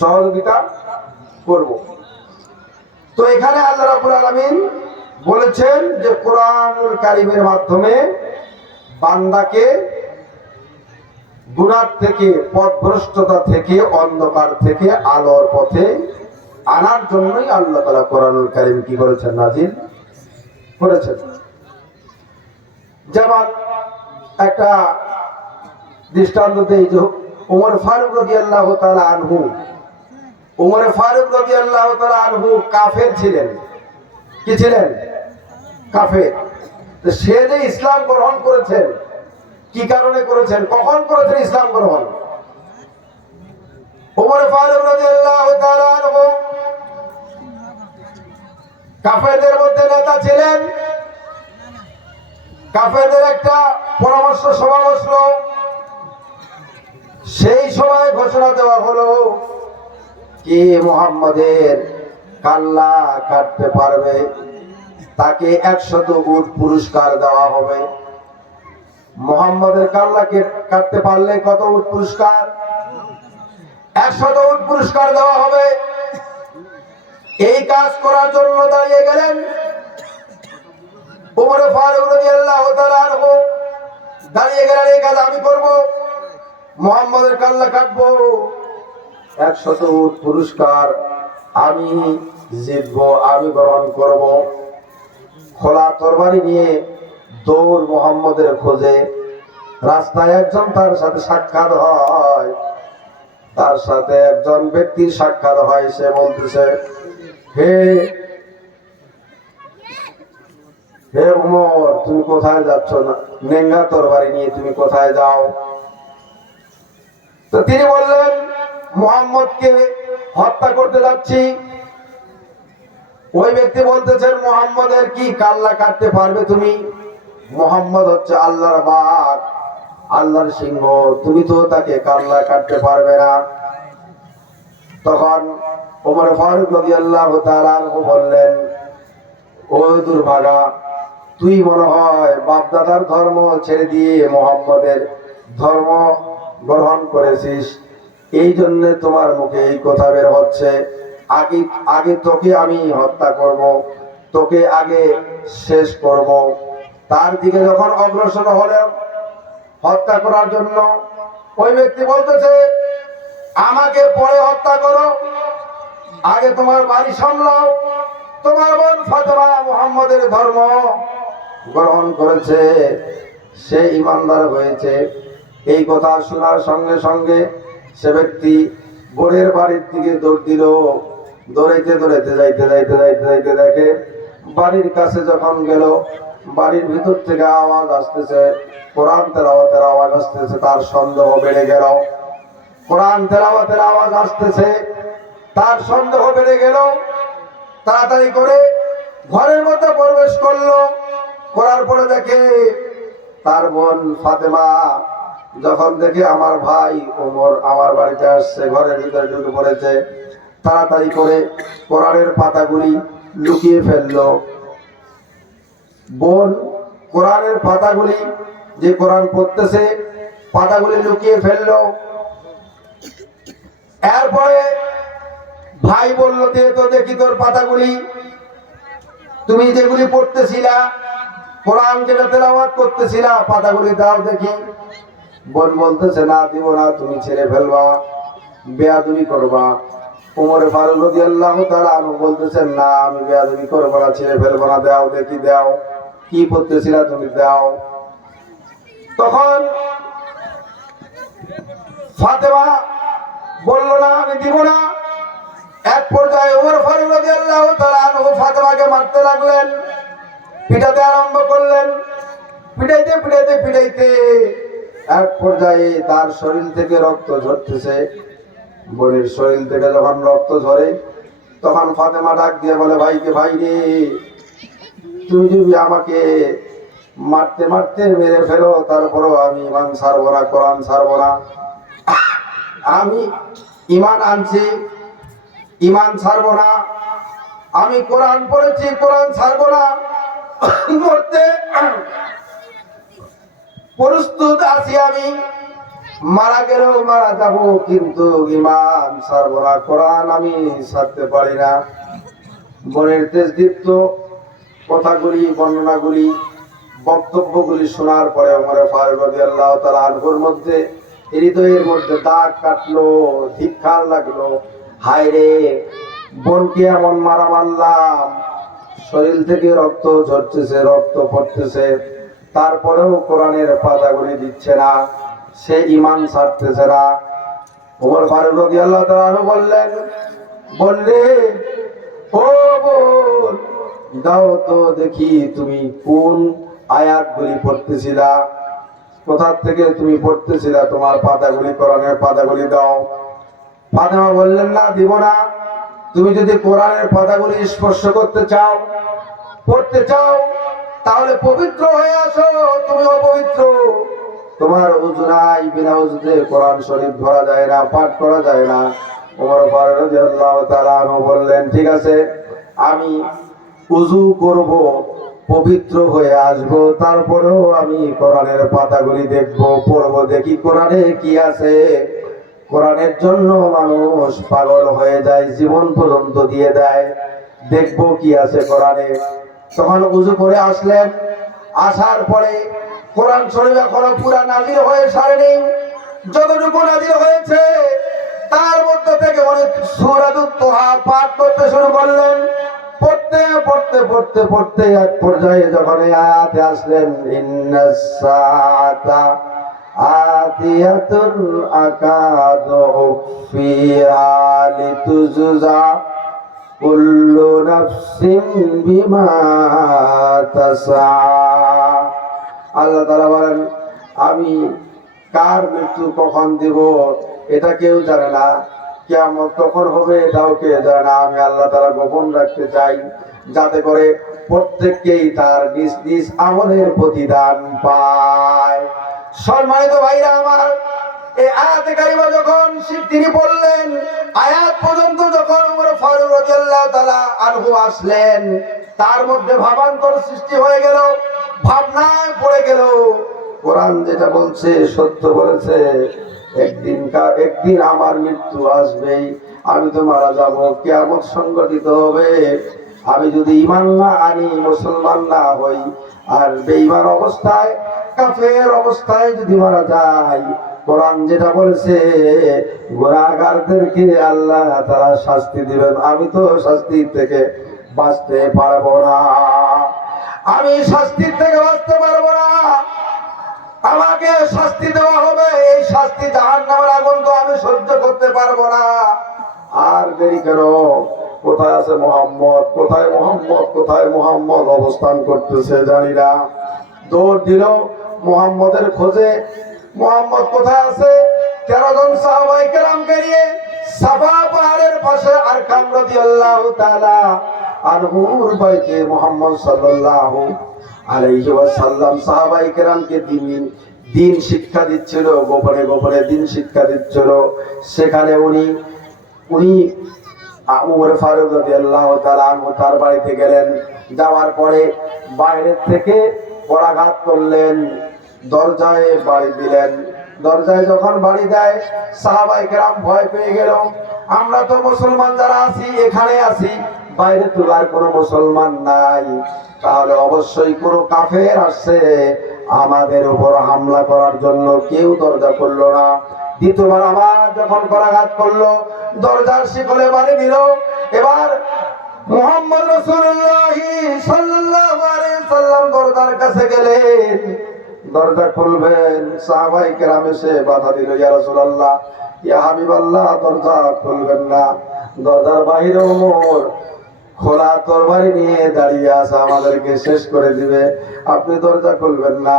সহযোগিতা করব। তো এখানে আল্লাহ রাব্বুল আলামিন বলেছেন যে কোরআনুল কারীমের মাধ্যমে বান্দাকে গুনাহ থেকে, পথভ্রষ্টতা থেকে, অন্ধকার থেকে আলোর পথে আনার জন্যই আল্লাহ তাআলা কোরআনুল কারীম কি করেছেন? নাজিল করেছেন। যেমন একটা দৃষ্টান্ত দেই, যে ওমর ফারুক রাদিয়াল্লাহু তাআলা আনহু, ওমর ফারুক রাদিয়াল্লাহু তাআলা আনহু কাফের ছিলেন। কি ছিলেন? কাফের। তো সে যে ইসলাম গ্রহণ করেছেন, কি কারণে করেছেন, কখন করেছেন ইসলাম গ্রহণ? ওমর ফারুক রাদিয়াল্লাহু তাআলা আনহু কাফেরদের মধ্যে নেতা ছিলেন। কাফেরদের একটা পরামর্শ সভা বসলো, সেই সময় ঘোষণা দেওয়া হলো কি মুহাম্মাদের কাল্লা কাটতে পারবে তাকে 100 উট পুরস্কার দেওয়া হবে। মুহাম্মাদের কাল্লাকে কাটতে পারলে কত উট পুরস্কার? 100 উট পুরস্কার দেওয়া হবে। এই কাজ করার জন্য দাঁড়িয়ে গেলেন ওমর ফারুক রাদিয়াল্লাহু তাআলা আনহু। দাঁড়িয়ে গেলেন এই কাজ আমি করব, মুহাম্মাদের কাল্লা কাটবো, 100 উট পুরস্কার আমি জিতবো, আমি গ্রহণ করব। খোলা তরবারি নিয়ে দৌড় মুহাম্মাদের খোঁজে। রাস্তায় একজন তার সাথে সাক্ষাৎ হয়, তার সাথে একজন ব্যক্তির সাক্ষাৎ হয়। সে বলতেছে, হে হে ওমর, তুমি কোথায় যাচ্ছ? না নেঙ্গা তরবারি নিয়ে তুমি কোথায় যাও? তো তিনি বললেন, মুহাম্মদকে হত্যা করতে যাচ্ছি। ওই ব্যক্তি বলতেছেন, মুহাম্মদের কি কাল্লা কাটতে পারবে তুমি? মুহাম্মদ হচ্ছে আল্লাহর বাঘ, আল্লাহর সিংহ, তুমি তো তাকে কাল্লা কাটতে পারবে না। তখন ওমর ফারুক রাদিয়াল্লাহু তাআলা আনহু বললেন, ও দুর্ভাগা, তুই মনে হয় বাপদাদার ধর্ম ছেড়ে দিয়ে মুহাম্মদের ধর্ম গ্রহণ করেছিস, এই জন্য তোমার মুখে এই কথা বের হচ্ছে। আগে তোকে আমি হত্যা করব, তোকে আগে শেষ করব। তার দিকে যখন অগ্রসর হলেন হত্যা করার জন্য, ওই ব্যক্তি বলতেছে, আমাকে পরে হত্যা করো, আগে তোমার বাড়ি সামলাও। তোমার বোন ফাতেমা মুহাম্মদের ধর্ম গ্রহণ করেছে, সে ইমানদার হয়েছে। এই কথা শোনার সঙ্গে সঙ্গে সে ব্যক্তি বোনের বাড়ির দিকে দৌড় দিল। দৌড়াইতে দৌড়াইতে যাইতে যাইতে যাইতে যাইতে দেখে বাড়ির কাছে যখন গেল, বাড়ির ভিতর থেকে আওয়াজ আসতেছে, কোরআন তেলাওয়াতের আওয়াজ আসতেছে। তার সন্দেহ বেড়ে গেল। কোরআন তেলাওয়াতের আওয়াজ আসতেছে, তার সন্দেহ বেড়ে গেল। তাড়াতাড়ি করে ঘরের মধ্যে প্রবেশ করলো। করার পরে দেখে তার বোন ফাতেমা, যখন দেখে আমার ভাই ওমর আমার বাড়িতে আসছে, ঘরের ভিতরে ঢুকে পড়েছে, তাড়াতাড়ি করে কোরআনের পাতাগুলি লুকিয়ে ফেললো। বোন কোরআনের পাতাগুলি, যে কোরআন পড়তেছে, পাতাগুলি লুকিয়ে ফেললো। এরপরে ভাই বলল, দে তো দেখি তোর পাতাগুলি, তুমি যেগুলি পড়তেছিলা, কোরআন যেটা তেলাওয়াত করতেছিলা, পাতাগুলি দাও দেখি। বোন বলতেছে, না দিব না, তুমি ছেড়ে ফেলবা, বেয়াদবি করবা। ওমর ফারুক রাদিয়াল্লাহু তাআলা আনহু বলতেছেন, না আমি বেয়াদবি করব না, ছেড়ে ফেলবো না, দাও দেখি, দাও কি পড়তেছিলা তুমি, দাও। তখন ফাতেমা বলল, না আমি দিব না। এক পর্যায়ে ওমর ফারুক রাদিয়াল্লাহু তাআলা আনহু ফাতেমাকে মারতে লাগলেন, পিটাতে আরম্ভ করলেন। পিটাইতে পিটাইতে পিটাইতে এক পর্যায়ে তার শরীর থেকে রক্ত ঝরতেছে। বোনের শরীর থেকে যখন রক্ত ঝরে, তখন ফাতেমা ডাক দিয়ে বলে, ভাইকে, ভাই রে, তুমি যদি আমাকে মারতে মারতে মেরে ফেলো, তারপরও আমি ইমান ছাড়বো না, কোরআন ছাড়বো না। আমি ইমান আনছি, ইমান ছাড়বো না। আমি কোরআন পড়েছি, কোরআন ছাড়বো না। মরতে প্রস্তুত আছি আমি, মারা গেলেও মারা যাবো, কিন্তু ইমান ছাড়বো না, কোরআন আমি ছাড়তে পারি না। বোনের তেজদীপ্ত কথাগুলি, বর্ণনাগুলি, বক্তব্যগুলি শোনার পরে ওমর ফারুক রাদিয়াল্লাহু তাআলা আনহুর মধ্যে, হৃদয়ের মধ্যে দাগ কাটলো, ধিক্কার লাগলো। হায় রে, বোনকে এমন মারা মারলাম, শরীর থেকে রক্ত ঝরতেছে, রক্ত পড়তেছে, তারপরেও কোরআনের পাতাগুলি দিচ্ছে না, সে ইমান ছাড়তেছে না। ওমর ফারুক রাদিয়াল্লাহু তাআলা আনহু বললেন, বললে, ও বোন, দাও তো দেখি তুমি কোন আয়াতগুলি পড়তেছিলা, কোথা থেকে তুমি পড়তেছিলা, তোমার পাতাগুলি, কোরআনের পাতাগুলি দাও। ফাতেমা বললেন, না দিব না। তুমি যদি কোরআনের পাতাগুলি স্পর্শ করতে চাও, পড়তে চাও, তাহলে পবিত্র হয়ে আসো, তুমি অপবিত্র। তোমার উযু নাই, বিনা উযুতে কোরআন শরীফ ধরা যায় না, পাঠ করা যায় না। ওমর ফারুক রাদিয়াল্লাহু তাআলা আনহু বললেন, ঠিক আছে, আমি উযু করব, পবিত্র হয়ে আসব, তারপরেও আমি কোরআনের পাতাগুলি দেখব, পড়ব, দেখি কোরআনে কি আছে। কোরআনের জন্য মানুষ পাগল হয়ে যায়, জীবন পর্যন্ত দিয়ে দেয়, দেখব কি আছে কোরআনে। তখন উযু করে আসলেন, আসার পরে কোরআন শরীফ এখনো পুরা নাযিল হয়ে সারেনি, যতটুকু নাযিল হয়েছে তার মধ্যে থেকে অনেক সূরাতুত তোহা পাঠ করতে শুরু করলেন। পড়তে পড়তে পড়তে পড়তে এক পর্যায়ে যখন এই আয়াতে আসলেন, ইন্নাস সাআতা আতিয়াতুন আকাদু উখফিহা লিতুজজা কুল্লু নাফসিন বিমা তাসআ। আল্লাহ তাআলা বলেন, আমি কার মৃত্যু কখন দিব এটা কেউ জানে না, কিয়ামত কখন হবে এটাও কেউ জানে না। আমি আল্লাহ তাআলা গোপন রাখতে চাই, যাতে করে প্রত্যেককেই তার নিজ নিজ আমলের প্রতিদান পায়। সম্মানিত ভাইরা আমার, এই আয়াতে কারিমা যখন তিনি বললেন, আয়াত পর্যন্ত যখন ওমর ফারুক রাদিয়াল্লাহু তাআলা আনহু আসলেন, তার মধ্যে ভাবান্তর সৃষ্টি হয়ে গেল, ভাবনায় পড়ে গেল। কোরআন যেটা বলছে সত্য বলেছে, একদিন আমার মৃত্যু আসবেই, আমি তো মারা যাব, কিয়ামত সংঘটিত হবে। আমি যদি ঈমান না আনি, মুসলমান না হই, আর বেঈমান অবস্থায়, কাফের অবস্থায় যদি মারা যায়, কোরআন যেটা বলেছে গুনাহগারদেরকে আল্লাহ তাআলা শাস্তি দিবেন। আমি তো শাস্তি থেকে বাঁচতে পারবো না, আমি শাস্তির থেকে বাঁচতে পারবো না, আমাকে শাস্তি দেওয়া হবে। এই শাস্তি জাহান্নামের আগুন তো আমি সহ্য করতে পারবো না। আর দেরি কেন? কোথায় আছে মুহাম্মদ? কোথায় মুহাম্মদ? কোথায় মুহাম্মদ অবস্থান করতেছে জানি না। দৌড় দিল মুহাম্মদের খোঁজে। মুহাম্মদ কোথায় আছে? 13 জন সাহাবায়ে কেরামকে নিয়ে সাফা পাহাড়ের পাশে আরকাম রাদিয়াল্লাহু তাআলা আনহুর বাইতে মুহাম্মদ সাল্লাল্লাহু আলাইহি ওয়াসাল্লাম সাহাবায়ে কেরামকে দিন শিক্ষা দিচ্ছিল, গোপনে গোপনে দিন শিক্ষা দিচ্ছিল। সেখানে উনি ওমর ফারুক রাদিয়াল্লাহু তাআলা আনহু তার বাড়িতে গেলেন। যাওয়ার পরে বাইরের থেকে পরাঘাত করলেন, দরজায় বাড়ি দিলেন। দরজায় যখন বাড়ি দেয়, সাহাবায়ে কেরাম ভয় পেয়ে গেল। আমরা তো মুসলমান যারা আছি এখানে আছি, বাইরে তো আর কোনো মুসলমান নাই, তাহলে অবশ্যই কোনো কাফের আসছে আমাদের উপর হামলা করার জন্য। কেউ দরজা খুললো না। দ্বিতীয়বার আবার যখন করাঘাত করলো, দরজার শিকলে বাড়ি দিল। এবার মুহাম্মদ রাসূলুল্লাহ সাল্লাল্লাহু আলাইহি সাল্লাম দরজার কাছে গেলেন, দরজা খুলবেন। সাহাবায়ে কেরাম এসে বাধা দিল, ইয়া রাসূলুল্লাহ, ইয়া হাবিবাল্লাহ, দরজা খুলবেন না। দরজার বাইরে ওমর খোলা তরবারি নিয়ে দাঁড়িয়ে আছে, আমাদেরকে শেষ করে দিবে, আপনি দরজা খুলবেন না।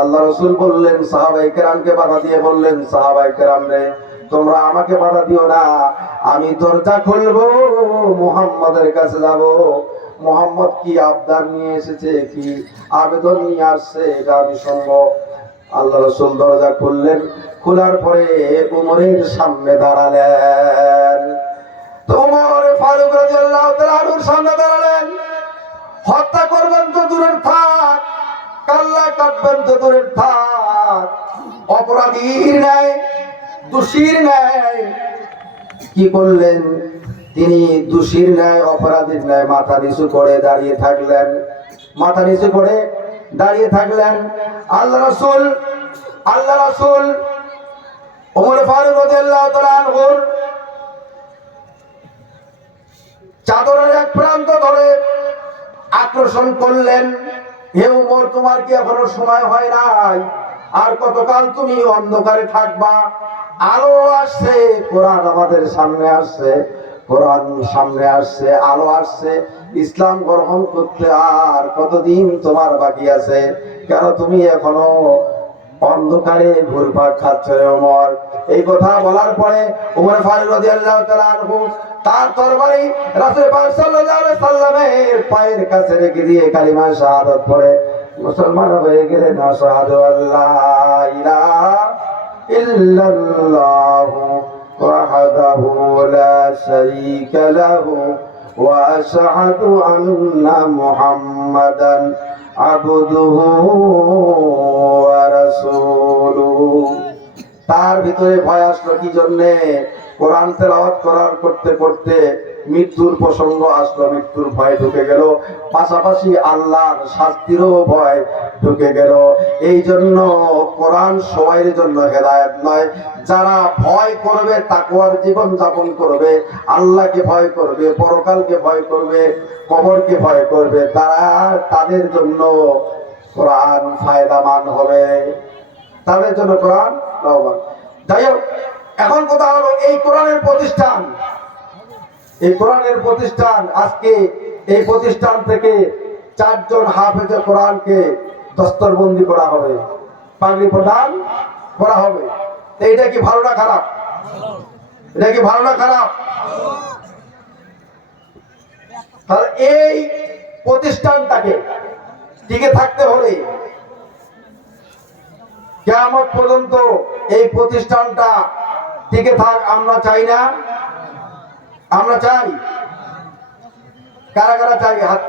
আল্লাহ রাসূল বললেন, সাহাবায়ে কেরামকে বাধা দিয়ে বললেন, সাহাবায়ে কেরাম রে, তোমরা আমাকে বাধা দিও না, আমি দরজা খুলবো, মুহাম্মদের কাছে যাব। মুহাম্মদ কি আবদার নিয়ে এসেছে, কি আবেদন নিয়ে আসছে, এটা আমি শুনবো। আল্লাহ রাসূল দরজা খুললেন। খোলার পরে ওমরের সামনে দাঁড়ালেন। তো ওমর ফারুক রাদিয়াল্লাহু তাআলা আনহুর সামনে দাঁড়ালেন। হত্যা করবেন তো দূরের থাক, কাল্লা কাটবেন তো দূরের থাক, অপরাধীর ন্যায়, দোষীর ন্যায় কি করলেন? তিনি দোষীর ন্যায়, অপরাধীর ন্যায় মাথা নিচু করে দাঁড়িয়ে থাকলেন। মাথা নিচু করে দাঁড়িয়ে থাকলেন। আল্লাহ রাসূল ওমর ফারুক রাদিয়াল্লাহু তাআলা আনহুর চাদরের এক প্রান্ত ধরে আকর্ষণ করলেন। হে ওমর, তোমার কি এখনো সময় হয় নাই? আর কতকাল তুমি অন্ধকারে থাকবা? আলো আসছে, কোরআন আমাদের সামনে আসছে, কোরআন সামনে আসছে, আলো আসছে, ইসলাম গ্রহণ করতে আর কতদিন তোমার বাকি আছে? কেন তুমি এখনো অন্ধকারে ঘুরপাক খাচ্ছ রে ওমর? এই কথা বলার পরে ওমর ফারুক রাদিয়াল্লাহু তাআলা আনহু তার তরবারি রাসূল পাক সাল্লাল্লাহু আলাইহি সাল্লামের পায়ের কাছে রেখে দিয়ে কালিমা শাহাদাত পড়ে মুসলমান হয়ে গেলেন। আশহাদু আল্লা ইলাহা ইল্লাল্লাহু ওয়াহদাহু লা শারীকা লাহু ওয়া আশহাদু আন্না মুহাম্মাদান আবদুহু ওয়া রাসূলুহু। তার ভিতরে ভয় আসলো কি জন্যে? কোরআন তেলাওয়াত করতে করতে মৃত্যুর প্রসঙ্গ আসলো, মৃত্যুর ভয় ঢুকে গেল, পাশাপাশি আল্লাহর শাস্তিরও ভয় ঢুকে গেল। এই জন্য কোরআন সবাইয়ের জন্য হেদায়েত নয়। যারা ভয় করবে, তাকওয়ার জীবন যাপন করবে, আল্লাহকে ভয় করবে, পরকালকে ভয় করবে, কবরকে ভয় করবে, তাদের জন্য কোরআন ফায়দামান হবে, তাদের জন্য কোরআন লাভবান। যাই হোক, এখন কথা হলো এই কোরআনের প্রতিষ্ঠান, এই কোরআনের প্রতিষ্ঠান, আজকে এই প্রতিষ্ঠান থেকে 4 জন হাফেজে কোরআনকে দস্তরবন্দি করা হবে, পাগড়ি প্রদান করা হবে। এইটা কি ভালো না খারাপ? এটা কি ভালো না খারাপ? তাহলে এই প্রতিষ্ঠানটাকে টিকে থাকতে হলে কিয়ামত পর্যন্ত এই প্রতিষ্ঠানটা টিকে থাক আমরা চাই না? আমরা চাই? কারা কারা চাই? হাত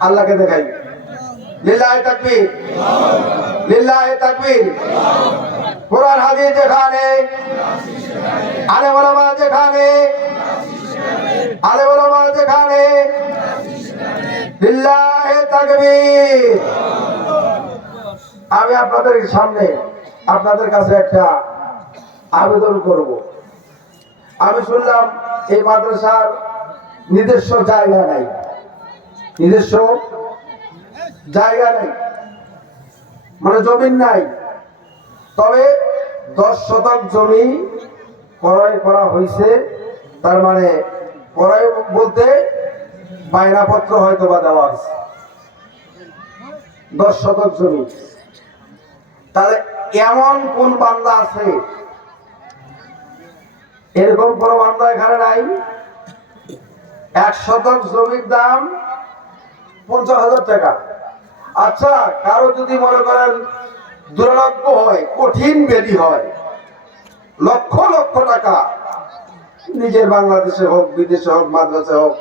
আল্লাহকে দেখাই। লিল্লাহি তাকবীর, লিল্লাহি তাকবীর। কোরআন হাদিস যেখানে, আলেম ওলামা যেখানে, আলেম ওলামা যেখানে, লিল্লাহি তাকবীর। আমি আপনাদের সামনে, আপনাদের কাছে একটা আবেদন করব। আমি শুনলাম এই মাদ্রাসার নিজস্ব জায়গা নাই, নিজস্ব জায়গা নেই, মানে জমি নাই। তবে 10 শতক জমি ক্রয় করা হয়েছে। তার মানে ক্রয় বলতে বায়নাপত্র হয়তো বা দেওয়া হয়েছে 10 শতক জমি। তাহলে এমন কোন বান্দা আছে? এরকম কোন বান্দা এখানে নাই? 1 শতক জমির দাম 50,000 টাকা। আচ্ছা, কারো যদি মনে করেন দুরারোগ্য হয়, কঠিন ব্যাধি হয়, লক্ষ লক্ষ টাকা, নিজের বাংলাদেশে হোক, বিদেশে হোক, মাদ্রাসে হোক,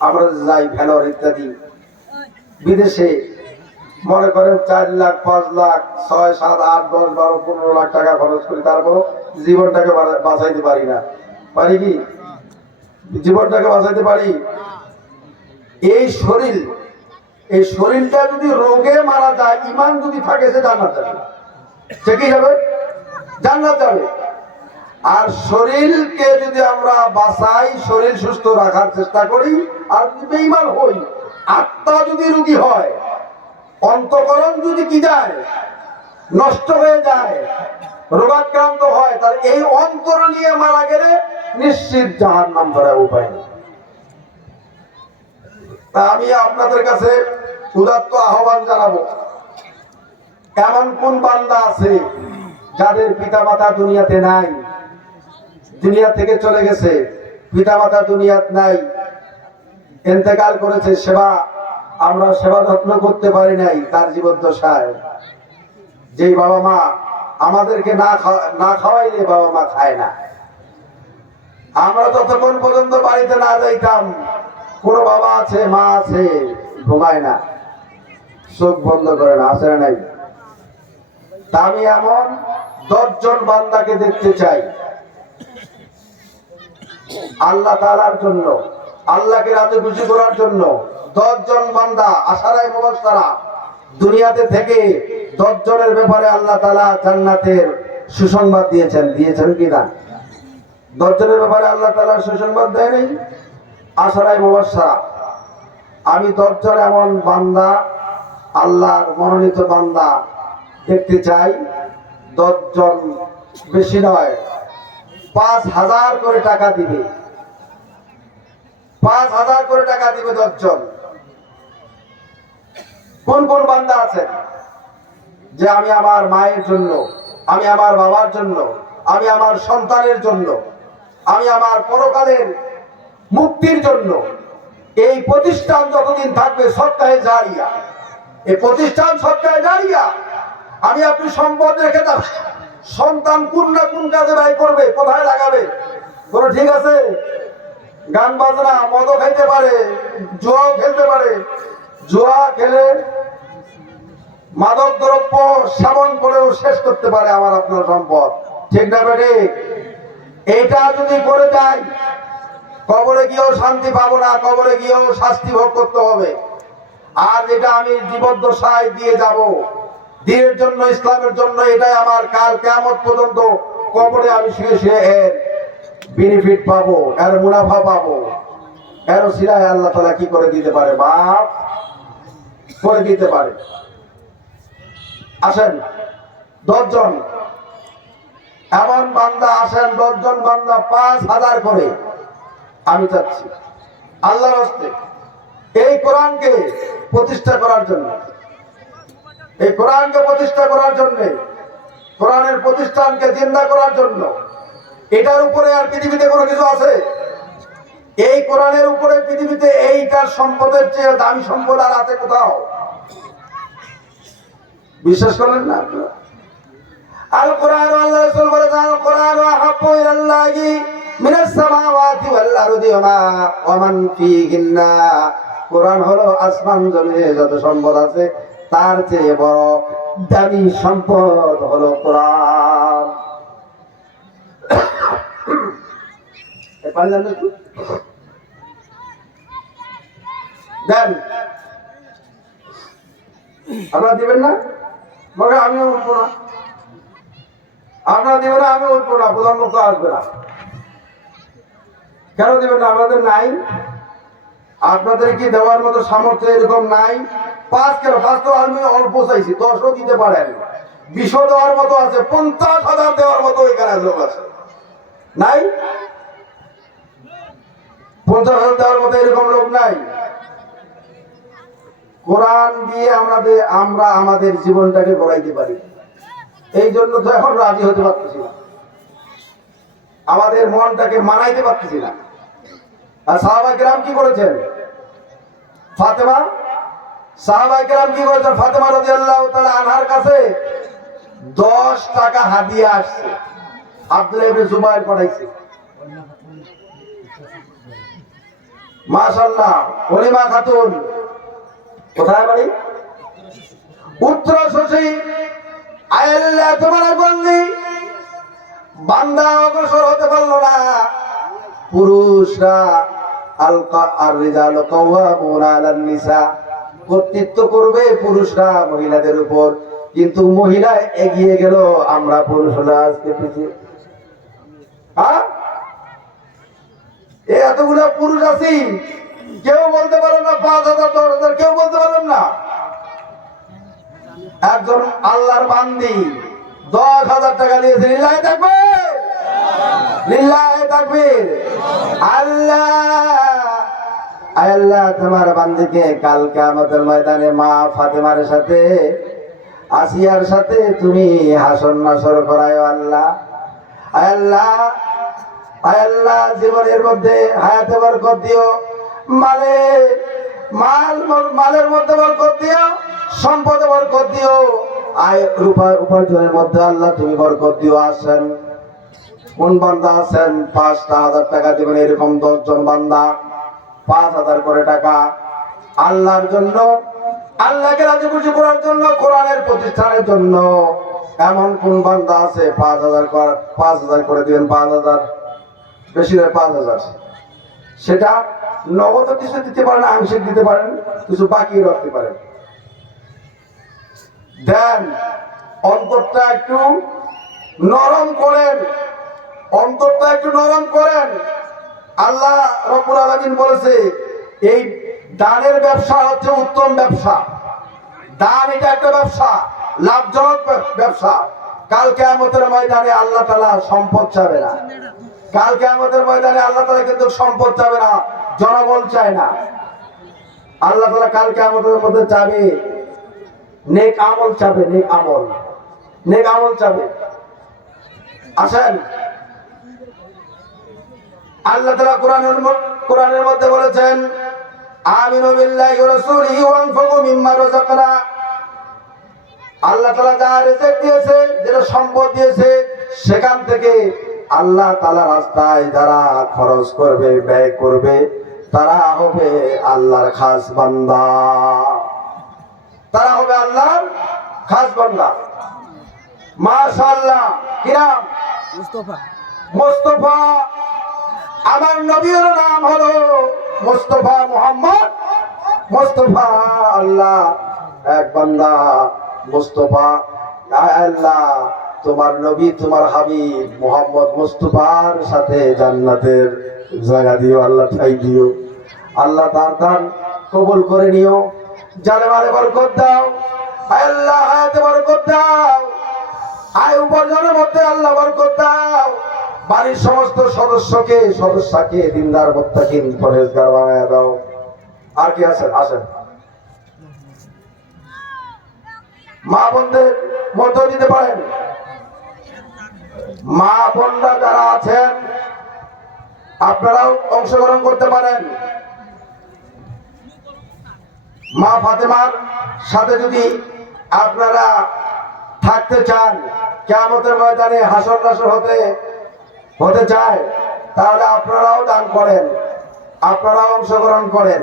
আমরা যাই ভেলোর ইত্যাদি, বিদেশে মনে করেন 4 লাখ, 5 লাখ, 6, 7, 8, 10, 12, 15 লাখ টাকা খরচ করি, তারপর জীবনটাকে বাঁচাইতে পারি না। পারি কি? জীবনটাকে বাঁচাইতে পারি? এই শরীর, এই শরীরটা যদি রোগে মারা যায়, ঈমান যদি থাকে, সে জান্নাত যাবে। সে কি যাবে? জান্নাত যাবে। আর শরীরকে যদি আমরা বাঁচাই, শরীর সুস্থ রাখার চেষ্টা করি, আর যদি বেঈমান হই, আত্মা যদি রোগী হয়, অন্তঃকরণ যদি কি যায়, নষ্ট হয়ে যায়, রোগাক্রান্ত হয়, তার এই অন্তর নিয়ে মারা গেলে নিশ্চিত জাহান্নাম ধরার উপায় নেই। তা আমি আপনাদের কাছে উদাত্ত আহ্বান জানাবো, এমন কোন বান্দা আছে যাদের পিতামাতা দুনিয়াতে নাই, দুনিয়া থেকে চলে গেছে, পিতামাতা দুনিয়াতে নাই, ইন্তেকাল করেছে, আমরা সেবা যত্ন করতে পারি নাই তার জীবদ্দশায়। যেই বাবা মা আমাদেরকে না খাওয়াইলে বাবা মা খায় না। আমরা যতক্ষণ পর্যন্ত বাড়িতে না যাইতাম, কোন বাবা আছে, মা আছে, ঘুমায় না, চোখ বন্ধ করে না, আছে না নাই? তা আমি এমন 10 জন বান্দাকে দেখতে চাই আল্লাহ তাআলার জন্য, আল্লাহকে রাজি খুশি করার জন্য। 10 জন বান্দা আশারায়ে মুবাশশারা দুনিয়াতে থেকে 10 জনের ব্যাপারে আল্লাহ তাআলা জান্নাতের সুসংবাদ দিয়েছেন কি না? 10 জনের ব্যাপারে আল্লাহ তাআলা সুসংবাদ দেয় নাই? আশারায়ে মুবাশশারা। আমি 10 জন এমন বান্দা, আল্লাহর মনোনীত বান্দা দেখতে চাই। 10 জন, বেশি নয়, 5,000 করে টাকা দিবে, 5,000 করে টাকা দিবে 10 জন। কোন কোন বান্দা আছেন যে আমি আমার মায়ের জন্য, আমি আমার বাবার জন্য, আমি আমার সন্তানের জন্য, আমি আমার পরকালের মুক্তির জন্য এই প্রতিষ্ঠান যতদিন থাকবে সদকায়ে জারিয়া, এই প্রতিষ্ঠান সরকারে দাঁড়িয়ে আমি আপনি সম্পদ রেখে দাও, সন্তান কোন না কোন কাজে ব্যয় করবে, কোথায় লাগাবে? কোনো ঠিক আছে? গান বাজনা, মদও খাইতে পারে, জুয়াও খেলতে পারে, জুয়া খেলে মাদক দ্রব্য সেবন করেও শেষ করতে পারে আমার আপনার সম্পদ, ঠিক না বেটে? এটা যদি করে যায় কবরে গিয়েও শান্তি পাবো না, কবরে গিয়েও শাস্তি ভোগ করতে হবে। আর যেটা আমি জীবদ্দশায় দিয়ে যাব দিনের জন্য, ইসলামের জন্য, এটাই আমার কাল কিয়ামত পর্যন্ত কবরে আমি শুয়ে শুয়ে এর বেনিফিট পাবো, এর মুনাফা পাবো। এর সিরায় আল্লাহ তাআলা কি করে দিতে পারে? মাফ করে দিতে পারে। আসেন 10 জন এমন বান্দা, আসেন 10 জন বান্দা 5000 করে আমি চাচ্ছি আল্লাহর হস্তে এই কোরআনকে প্রতিষ্ঠা করার জন্য, এই কোরআনকে প্রতিষ্ঠা করার জন্য, কোরআনের প্রতিষ্ঠানকে জিন্দা করার জন্য। এটার উপরে আর পৃথিবীতে কোনো কিছু আছে? এই কোরআনের উপরে পৃথিবীতে এইটার সম্পদের চেয়ে দামি সম্পদ আর আছে কোথাও? বিশ্বাস করেন না আপনারা? আল কোরআন, আল্লাহ রাসূল বলেছেন আল কোরআন আহাব্বু ইলাল্লাহি মিনাস সামাওয়াতি ওয়াল আরদি ওয়া মান ফীহিন্না। কোরআন হলো আসমান জমিনে যত সম্পদ আছে তার চেয়ে বড় দামি সম্পদ হলো কোরআন। দেন আপনারা দিবেন না? মনে আমিও উঠবো না, আপনারা দিবেন না, আমি উঠবো না, প্রধানমন্ত্রী আসবে না। কেন দিবেন না? আমাদের নাই? আপনাদের কি দেওয়ার মতো সামর্থ্য এরকম নাই? 5 কেন? 5 তো আমি অল্প চাইছি, 10ও দিতে পারেন, 20ও দেওয়ার মতো আছে, 50,000 দেওয়ার মতো এখানে লোক আছে। নাই? 50,000 দেওয়ার মতো এরকম লোক নাই? কোরআন দিয়ে আমরা আমাদের জীবনটাকে গড়াইতে পারি। এই জন্য তো এখন রাজি হতে পারতেছি না, আমাদের মনটাকে মানাইতে পারতেছি না। আর সাহাবায়ে কেরাম কি করেছেন? সাহাবায়ে কেরাম কি করেছেন? ফাতেমা রাদিয়াল্লাহু তাআলা আনহার কাছে 10 টাকা হাদিয়া আসছে, আব্দুল্লাহ ইবনে জুবাইর পাঠাইছে। মাশাআল্লাহ, হলিমা খাতুন কোথায় বাড়ি? উত্তর শশী। আল্লাহ তোমার বন্দি বান্দা অগ্রসর হতে পারলো না। পুরুষরা কর্তৃত্ব করবে পুরুষরা মহিলাদের উপর, কিন্তু মহিলা এগিয়ে গেল, আমরা পুরুষরা আজকে পিছিয়ে। এতগুলা পুরুষ আছি, কেউ বলতে পারেন না 5,000 10,000, কেউ বলতে পারেন না। একজন আল্লাহর বান্দি 10,000 টাকা দিয়েছে, লিল্লাহি তাকবীর, লিল্লাহি তাকবীর। আল্লাহ তোমার বান্দিকে কাল কিয়ামতের ময়দানে মা ফাতেমার সাথে, আসিয়ার সাথে তুমি হাসর নাসর করায় আল্লাহ। আল্লাহ জীবনের মধ্যে হায়াতে বরকত দিও, মালের মধ্যে বরকত দিও, সম্পদে বরকত দিও, আয় উপার্জনের মধ্যে আল্লাহ তুমি বরকত দিও। আসেন কোন বান্দা আছেন 5,000 টাকা দিবেন? এরকম 10 জন বান্দা 5,000 করে টাকা আল্লাহর জন্য, আল্লাহকে রাজি খুশি করার জন্য, কোরআনের প্রতিষ্ঠানের জন্য। এমন কোন বান্দা আছে 5,000 করে দিবেন? 5,000 বেশি নয়, 5,000। সেটা নগদ কিছু দিতে পারেন, আংশিক দিতে পারেন, কিছু বাকি রাখতে পারেন। দেন, অন্তরটা একটু নরম করেন, অন্তরটা একটু নরম করেন। আল্লাহ রাব্বুল আলামিন বলেছে এই দানের ব্যবসা হচ্ছে উত্তম ব্যবসা। দান এটা একটা ব্যবসা, লাভজনক ব্যবসা। কাল কিয়ামতের ময়দানে আল্লাহ তাআলা সম্পদ চাবে না। কাল কিয়ামতের ময়দানে আল্লাহ তাআলা কিন্তু সম্পদ চাবে না, জনবল চায় না। আল্লাহ তাআলা কাল কিয়ামতের মধ্যে চাবে নেক আমল, চাবে নেক আমল, নেক আমল চাবে। আসেন, আল্লাহ তাআলা কোরআনের মধ্যে বলেছেন আমিনু বিল্লাহি ওয়া রাসূলিহি ওয়া আনফিকু মিম্মা রাযাকনা আল্লাহ তাআলা যা রিজিক দিয়েছে, যেটা সম্পদ দিয়েছে, সেখান থেকে আল্লাহ তাআলা রাস্তায় যারা খরচ করবে, ব্যয় করবে, তারা হবে আল্লাহর খাস বান্দা। তারা হবে আল্লাহর খাস বান্দা। মাশাআল্লাহ। কি নাম? মুস্তাফা। মুস্তাফা। আমার নবীর নাম হলো মুস্তাফা মুহাম্মদ মুস্তাফা। আল্লাহ এক বান্দা মুস্তাফা। আল্লাহ তোমার নবী, তোমার হাবিব মুহাম্মদ মুস্তাফার সাথে জান্নাতের জায়গা দিও, আল্লাহ ঠাই দিও। আল্লাহ তার দান কবুল করে নিও। জানে মালে বরকত দাও আল্লাহ, হায়াতে বরকত দাও, আয় উপার্জনের মধ্যে আল্লাহ বরকত দাও। বাড়ির সমস্ত সদস্যকে দিনদার মুত্তাকিন পরহেজগার বানায়া দাও। আর কি আছেন? আসেন মা বোনদের মধ্য দিতে পারেন। মা বোনরা যারা আছেন আপনারাও অংশগ্রহণ করতে পারেন। মা ফাতেমার সাথে যদি আপনারা থাকতে চান, কিয়ামতের ময়দানে হাসর নাসর হতে চায়, তাহলে আপনারাও দান করেন, আপনারাও অংশগ্রহণ করেন।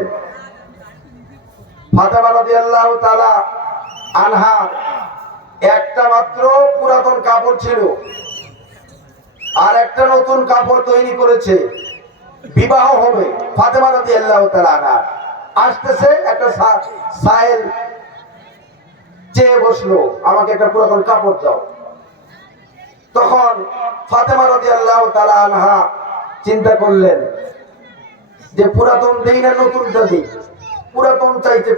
ফাতেমা রাদিয়াল্লাহু তাআলা আনহা একটা মাত্র পুরাতন কাপড় ছিল, আর একটা নতুন কাপড় তৈরি করেছে। বিবাহ হবে, ফাতেমা রাদিয়াল্লাহু তাআলা আনহা আসতেছে, একটা সাইল চেয়ে বসলো, আমাকে একটা পুরাতন কাপড় দাও। তখন ফাতেমা রাদিয়াল্লাহু তাআলা আনহা চিন্তা করলেন যে পুরাতন দেই না নতুনটা দিই। পুরাতন চাইতে